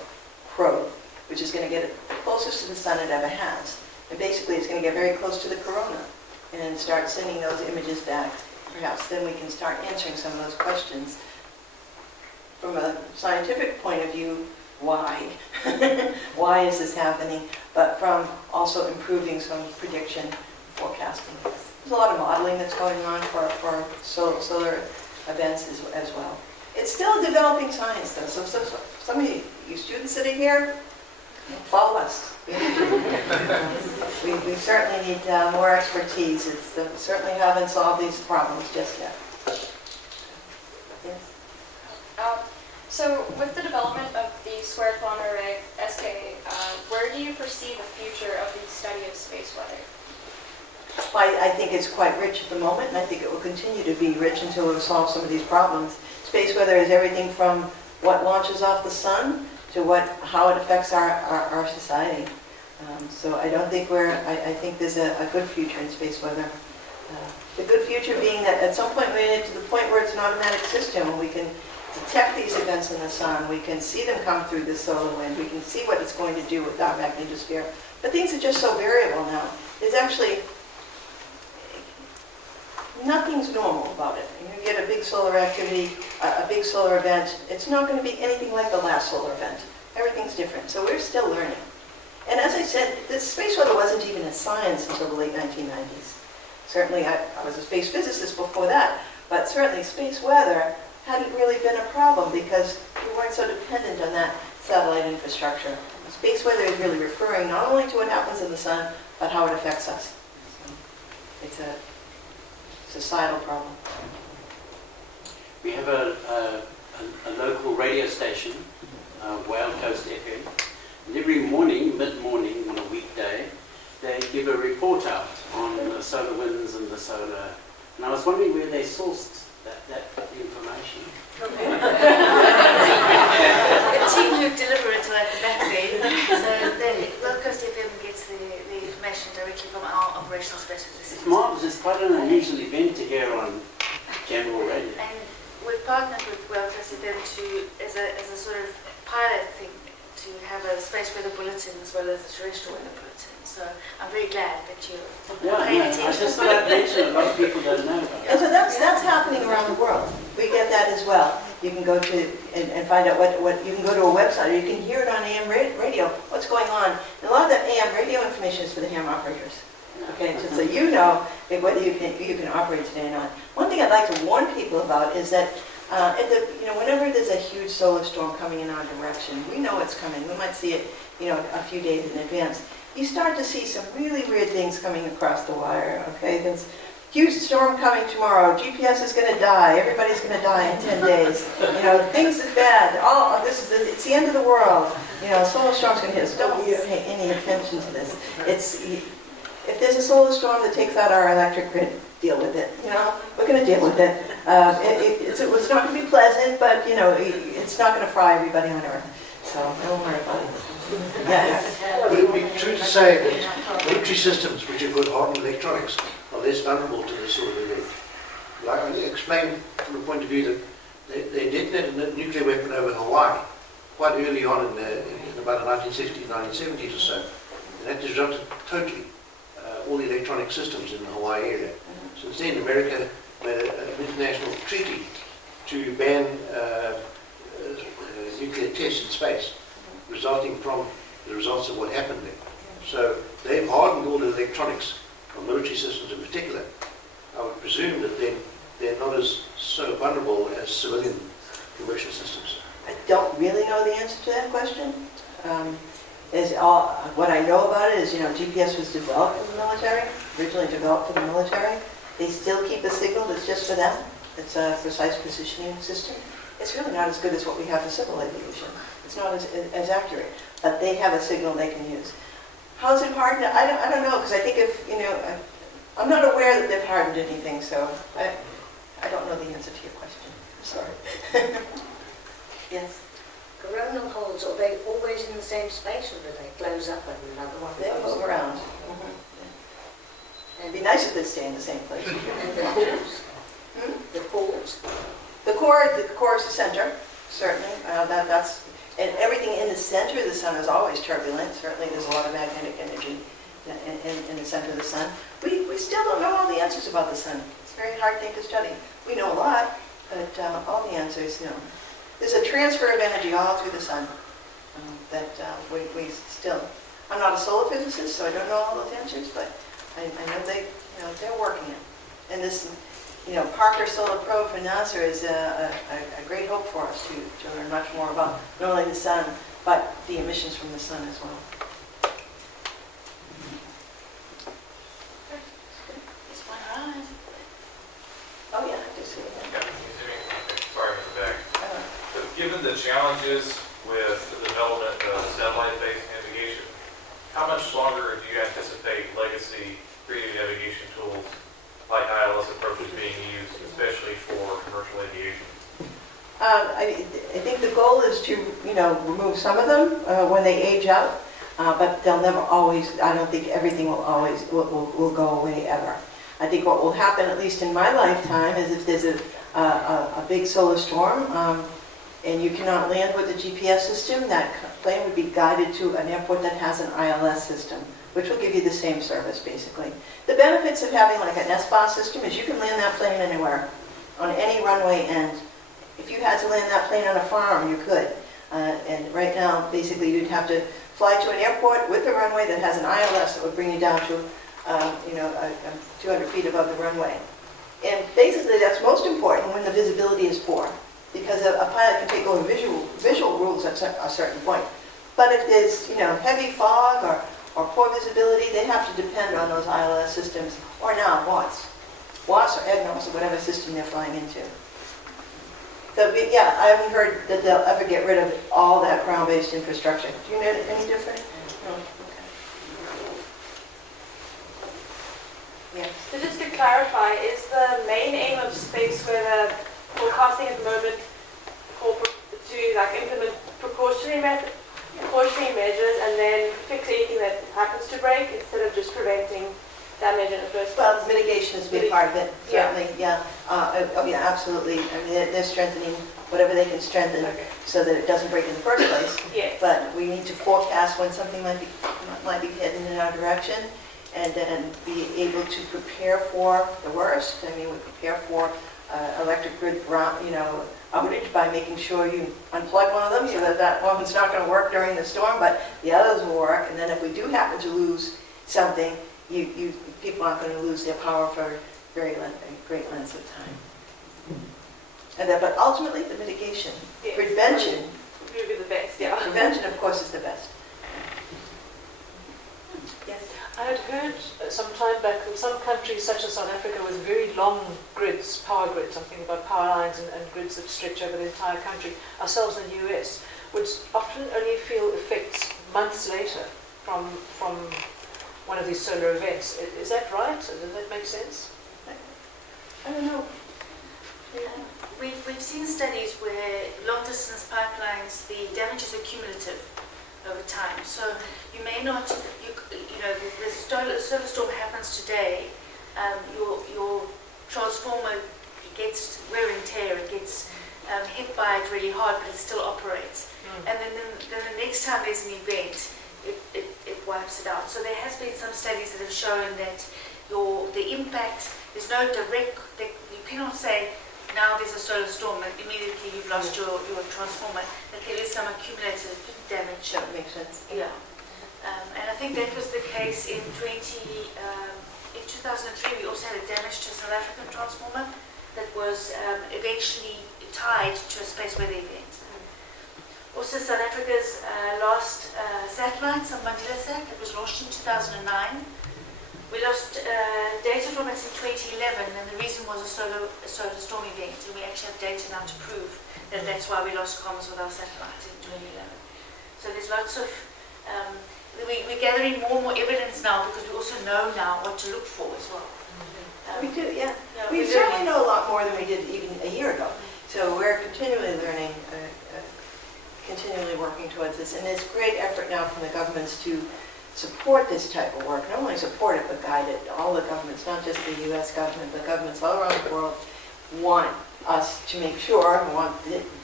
Probe, which is going to get it the closest to the sun it ever has. And basically it's going to get very close to the corona and start sending those images back. Perhaps then we can start answering some of those questions. From a scientific point of view, why? Why is this happening? But from also improving some prediction forecasting. There's a lot of modeling that's going on for solar events as well. It's still a developing science though, so some of you students sitting here, follow us. We certainly need more expertise. Certainly haven't solved these problems just yet. Yes? So with the development of the square kilometer array SK, where do you foresee the future of the study of space weather? I think it's quite rich at the moment, and I think it will continue to be rich until we solve some of these problems. Space weather is everything from what launches off the sun to how it affects our society. So I don't think I think there's a good future in space weather. The good future being that at some point we get to the point where it's an automatic system and we can detect these events in the sun, we can see them come through the solar wind, we can see what it's going to do with our magnetosphere. But things are just so variable now. There's actually nothing's normal about it. You get a big solar activity, a big solar event, it's not going to be anything like the last solar event. Everything's different, so we're still learning. And as I said, this space weather wasn't even a science until the late 1990s. Certainly, I was a space physicist before that, but certainly space weather hadn't really been a problem because we weren't so dependent on that satellite infrastructure. Space weather is really referring not only to what happens in the sun, but how it affects us. It's a societal problem. We have a local radio station, Whale Coast FM, and every morning, mid-morning on a weekday, they give a report out on the solar winds and the solar. And I was wondering where they sourced that information. The team who deliver it are at the back there. So the Low Coast FM gets the information directly from our operational specialists. It's marvelous. It's quite an unusual event to hear on general radio. And we've partnered with Whale Coast FM as a sort of pilot thing to have a space weather bulletin as well as a terrestrial weather bulletin. So I'm very glad that you're paying attention. I just thought I'd mention a lot of people don't know about And it. so that's happening around the world. We get that as well. You can go to and find out what you can go to a website or you can hear it on AM radio, what's going on. And a lot of that AM radio information is for the ham operators. Okay, just so you know whether you can operate today or not. One thing I'd like to warn people about is that whenever there's a huge solar storm coming in our direction, we know it's coming. We might see it, a few days in advance. You start to see some really weird things coming across the wire. Okay, there's huge storm coming tomorrow. GPS is going to die. Everybody's going to die in 10 days. Things is bad. It's the end of the world. Solar storm's going to hit us. Don't pay any attention to this. If there's a solar storm that takes out our electric grid, deal with it. We're going to deal with it. It's not going to be pleasant, but it's not going to fry everybody on Earth. So don't worry about it. Yeah. Would it be true to say that military systems which have got hardened electronics are less vulnerable to this sort of event? Like I explained from the point of view that they detonated a nuclear weapon over Hawaii quite early on in about the 1960s, 1970s or so. And that disrupted totally all the electronic systems in the Hawaii area. Since then, America made an international treaty to ban nuclear tests in space, resulting from the results of what happened there. So they've hardened all the electronics of military systems in particular. I would presume that then they're not so vulnerable as civilian commercial systems. I don't really know the answer to that question. What I know about it is, GPS was developed for the military, originally developed for the military. They still keep a signal that's just for them. It's a precise positioning system. It's really not as good as what we have for civil aviation. It's not as accurate, but they have a signal they can use. How's it hardened? I don't know, because I think if, I'm not aware that they've hardened anything, so I don't know the answer to your question. I'm sorry. Yes? Coronal holes, are they always in the same space, or do they close up and another one? They move around. It'd be nice if they stay in the same place. And the pools? The pools? The core is the center, certainly. And everything in the center of the sun is always turbulent. Certainly there's a lot of magnetic energy in the center of the sun. We still don't know all the answers about the sun. It's a very hard thing to study. We know a lot, but all the answers, there's a transfer of energy all through the sun that we still, I'm not a solar physicist, so I don't know all those answers, but I know they're working it. And this, Parker Solar Probe for NASA is a great hope for us to learn much more about not only the sun, but the emissions from the sun as well. This one, right? Oh yeah, I do see it. Sorry, Mr. Beck. But given the challenges with the development of satellite-based navigation, how much longer do you anticipate legacy 3D navigation tools like ILS approaches being used, especially for commercial aviation? I think the goal is to, remove some of them when they age out, but they'll never always, I don't think everything will always, will go away ever. I think what will happen, at least in my lifetime, is if there's a big solar storm and you cannot land with the GPS system, that plane would be guided to an airport that has an ILS system, which will give you the same service, basically. The benefits of having like an SBOS system is you can land that plane anywhere, on any runway end. If you had to land that plane on a farm, you could. And right now, basically, you'd have to fly to an airport with a runway that has an ILS that would bring you down to, 200 feet above the runway. And basically, that's most important when the visibility is poor, because a pilot can take over visual rules at a certain point. But if there's, heavy fog or poor visibility, they have to depend on those ILS systems, or now WAAS or EGNOS or whatever system they're flying into. So I haven't heard that they'll ever get rid of all that ground-based infrastructure. Do you know any different? No. Okay. Yes. So just to clarify, is the main aim of space weather forecasting at the moment to implement precautionary measures and then fix anything that happens to break instead of just preventing damage in the first place? Well, mitigation is a big part of it, certainly, yeah. Absolutely. I mean, they're strengthening whatever they can strengthen so that it doesn't break in the first place. Yes. But we need to forecast when something might be heading in our direction, and then be able to prepare for the worst. I mean, we prepare for electric grid outage by making sure you unplug one of them, so that one's not going to work during the storm, but the others will work. And then if we do happen to lose something, people aren't going to lose their power for great lengths of time. And but ultimately, the mitigation, prevention, would be the best. yeah, prevention, of course, is the best. Yes. I had heard some time back that some countries, such as South Africa, with very long grids, power grids, I'm thinking about power lines and grids that stretch over the entire country, ourselves in the US, would often only feel effects months later from one of these solar events. Is that right? Does that make sense? I don't know. We've seen studies where long-distance pipelines, the damage is accumulative over time. So you may not, the solar storm happens today, your transformer gets wear and tear, it gets hit by it really hard, but it still operates. And then the next time there's an event, it wipes it out. So there has been some studies that have shown that the impact, there's no direct, you cannot say, now there's a solar storm and immediately you've lost your transformer, that there is some accumulative damage. That makes sense. Yeah. And I think that was the case in 2003. We also had a damage to a South African transformer that was eventually tied to a space weather event. Also, South Africa's last satellite, Mandela Sat, that was launched in 2009. We lost data from it in 2011, and the reason was a solar storm event, and we actually have data now to prove that that's why we lost comms with our satellite in 2011. So there's lots of, we're gathering more and more evidence now because we also know now what to look for as well. We do, yeah. Yeah, We do. certainly know a lot more than we did even a year ago. So we're continually learning, continually working towards this. And there's great effort now from the governments to support this type of work. Not only support it, but guide it. All the governments, not just the U.S. government, but governments all around the world want us to make sure,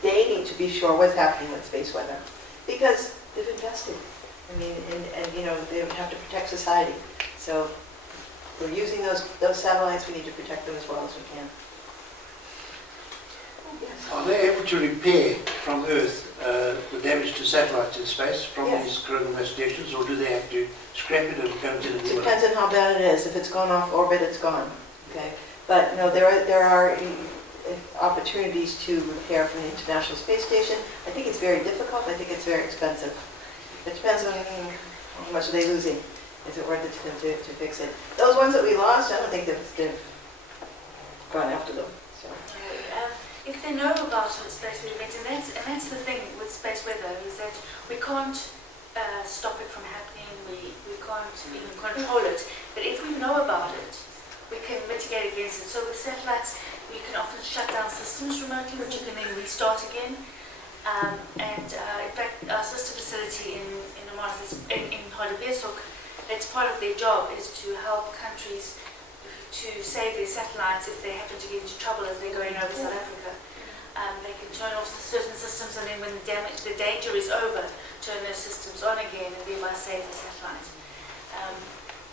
they need to be sure what's happening with space weather. Because they've invested. I mean, and you know, they have to protect society. So we're using those satellites, we need to protect them as well as we can. Yes. Are they able to repair from Earth the damage to satellites in space from Yes. these coronal mass ejections, or do they have to scrap it and go to the new one? Depends on how bad it is. If it's gone off orbit, it's gone. Okay, but no, there are opportunities to repair from the International Space Station. I think it's very difficult. I think it's very expensive. It depends on how much are they losing. Is it worth it to them to fix it? Those ones that we lost, I don't think they've gone after them. So. If they know about space weather events, and that's the thing with space weather, is that we can't stop it from happening, we can't even control it, but if we know about it, we can mitigate against it. So with satellites, we can often shut down systems remotely, which you can then restart again. In fact, our sister facility in Harderwijk, that's part of their job, is to help countries to save their satellites if they happen to get into trouble as they're going over South Africa. They can turn off certain systems, and then when the danger is over, turn those systems on again and thereby save the satellite.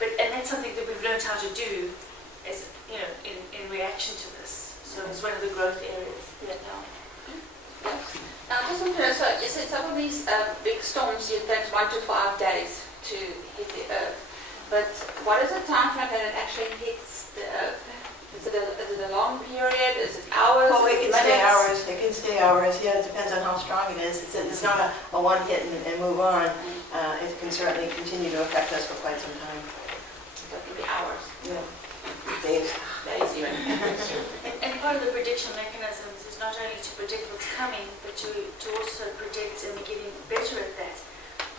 And that's something that we've learned how to do, as you know, in reaction to this. So it's one of the growth areas. Yeah. Now, I just want to know, so you said some of these big storms, it takes 1 to 5 days to hit the Earth. But what is the time frame that it actually hits the Earth? Is it a long period? Is it hours? Oh, it can minutes? stay hours. It can stay hours. Yeah, it depends on how strong it is. It's not a one hit and move on. It can certainly continue to affect us for quite some time. So it can be hours. Yeah. Days. Days even. And part of the prediction mechanisms is not only to predict what's coming, but to also predict, and we're getting better at that,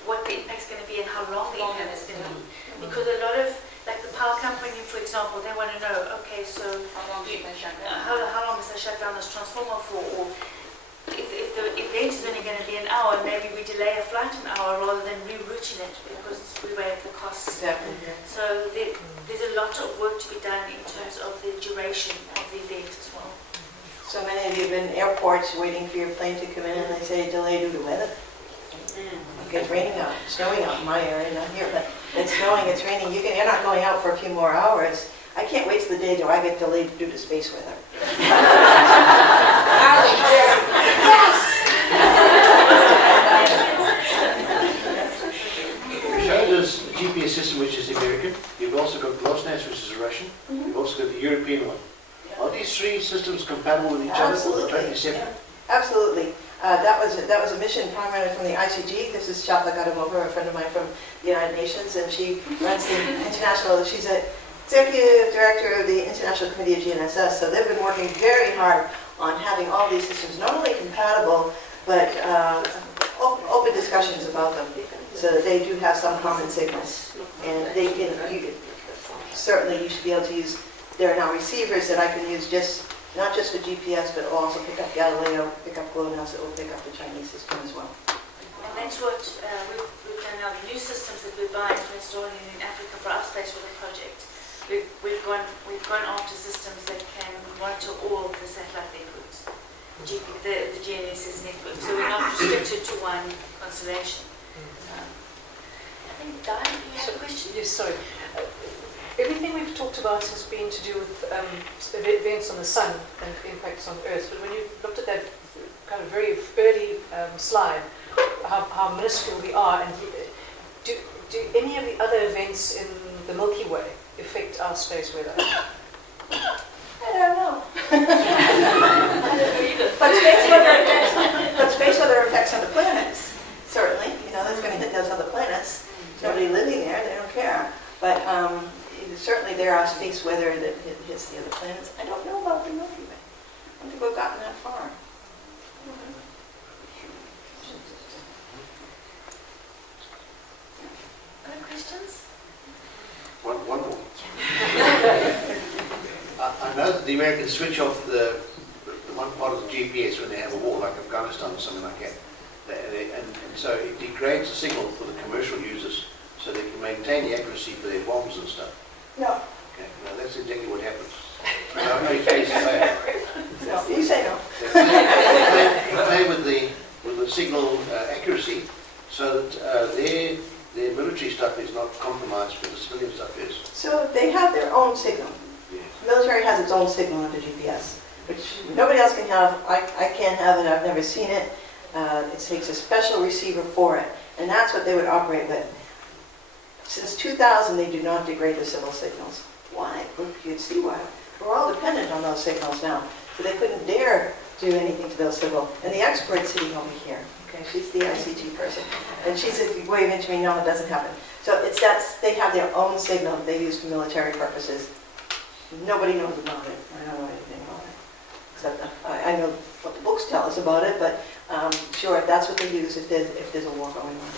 what the impact's going to be and how long the impact is going to be. Because a lot of, like the power company, for example, they want to know, okay, so How long should they shut down? how long must I shut down this transformer for? Or if the event is only going to be an hour, maybe we delay a flight an hour rather than rerouting it because we weigh up the costs. Exactly. So there's a lot of work to be done in terms of the duration of the event as well. So many of you have been in airports waiting for your plane to come in, and they say delay due to weather. It's raining out, snowing out in my area, not here, but it's snowing, it's raining. You're not going out for a few more hours. I can't wait till the day till I get delayed due to space weather. You showed us the GPS system, which is American. You've also got GLONASS, which is Russian. You've also got the European one. Are these three systems compatible with each other, or totally separate? Absolutely. That was a mission primarily from the ICG. This is Shafla Gadamova, a friend of mine from the United Nations, and she runs the international. She's an executive director of the International Committee of GNSS. So they've been working very hard on having all these systems not only compatible, but open discussions about them, so that they do have some common signals, and they can. Certainly, you should be able to use. There are now receivers that I can use not just for GPS, but will also pick up Galileo, pick up GLONASS, it will pick up the Chinese system as well. And that's what we've done now. The new systems that we're buying for installing in Africa for our space weather project, we've gone after systems that can monitor all of the satellite networks, the GNSS network. So we're not restricted to one constellation. I think Diane, you have a question? Yes, sorry. Everything we've talked about has been to do with events on the sun and impacts on Earth. But when you looked at that kind of very early slide, how minuscule we are, and do any of the other events in the Milky Way affect our space weather? I don't know. But space weather affects other planets, certainly. You know, that's going to hit those other planets. Nobody living there, they don't care. But certainly Apparently there are space weather that hits the other planets. I don't know about the Milky Way. I don't think we've gotten that far. Other questions? One more. I know that the Americans switch off the one part of the GPS when they have a war, like Afghanistan or something like that. And so it degrades the signal for the commercial users so they can maintain the accuracy for their bombs and stuff. No. Okay, now that's exactly what happens. I know it's based on that. No, you say no. They play with the signal accuracy so that their military stuff is not compromised, but the civilian stuff is. So they have their own signal. Yeah. The military has its own signal under GPS, which nobody else can have. I can't have it. I've never seen it. It takes a special receiver for it, and that's what they would operate with. Since 2000, they do not degrade the civil signals. Why? Well, you'd see why. We're all dependent on those signals now, so they couldn't dare do anything to those civil. And the expert sitting over here, okay, she's the ICT person, and she's waving to me, no, it doesn't happen. So it's that they have their own signal that they use for military purposes. Nobody knows about it. I don't know anything about it, except I know what the books tell us about it. But sure, that's what they use if there's a war going on.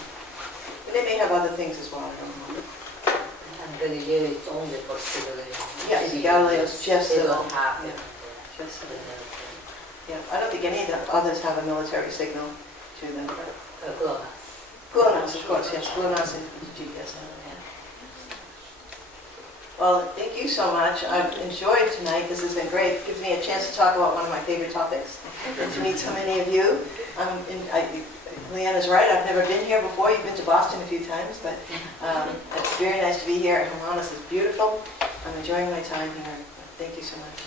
And they may have other things as well. I don't know. And Galileo is only for civilians. Yes, Galileo's just They civil. don't have Yeah. it. Just civil. Yeah, I don't think any of the others have a military signal to them. GLONASS. GLONASS, of course, yes, GLONASS and GPS. Well, thank you so much. I've enjoyed tonight. This has been great. It gives me a chance to talk about one of my favorite topics and to meet so many of you. Leanna's right. I've never been here before. You've been to Boston a few times, but it's very nice to be here. Hyannis is beautiful. I'm enjoying my time here. Thank you so much.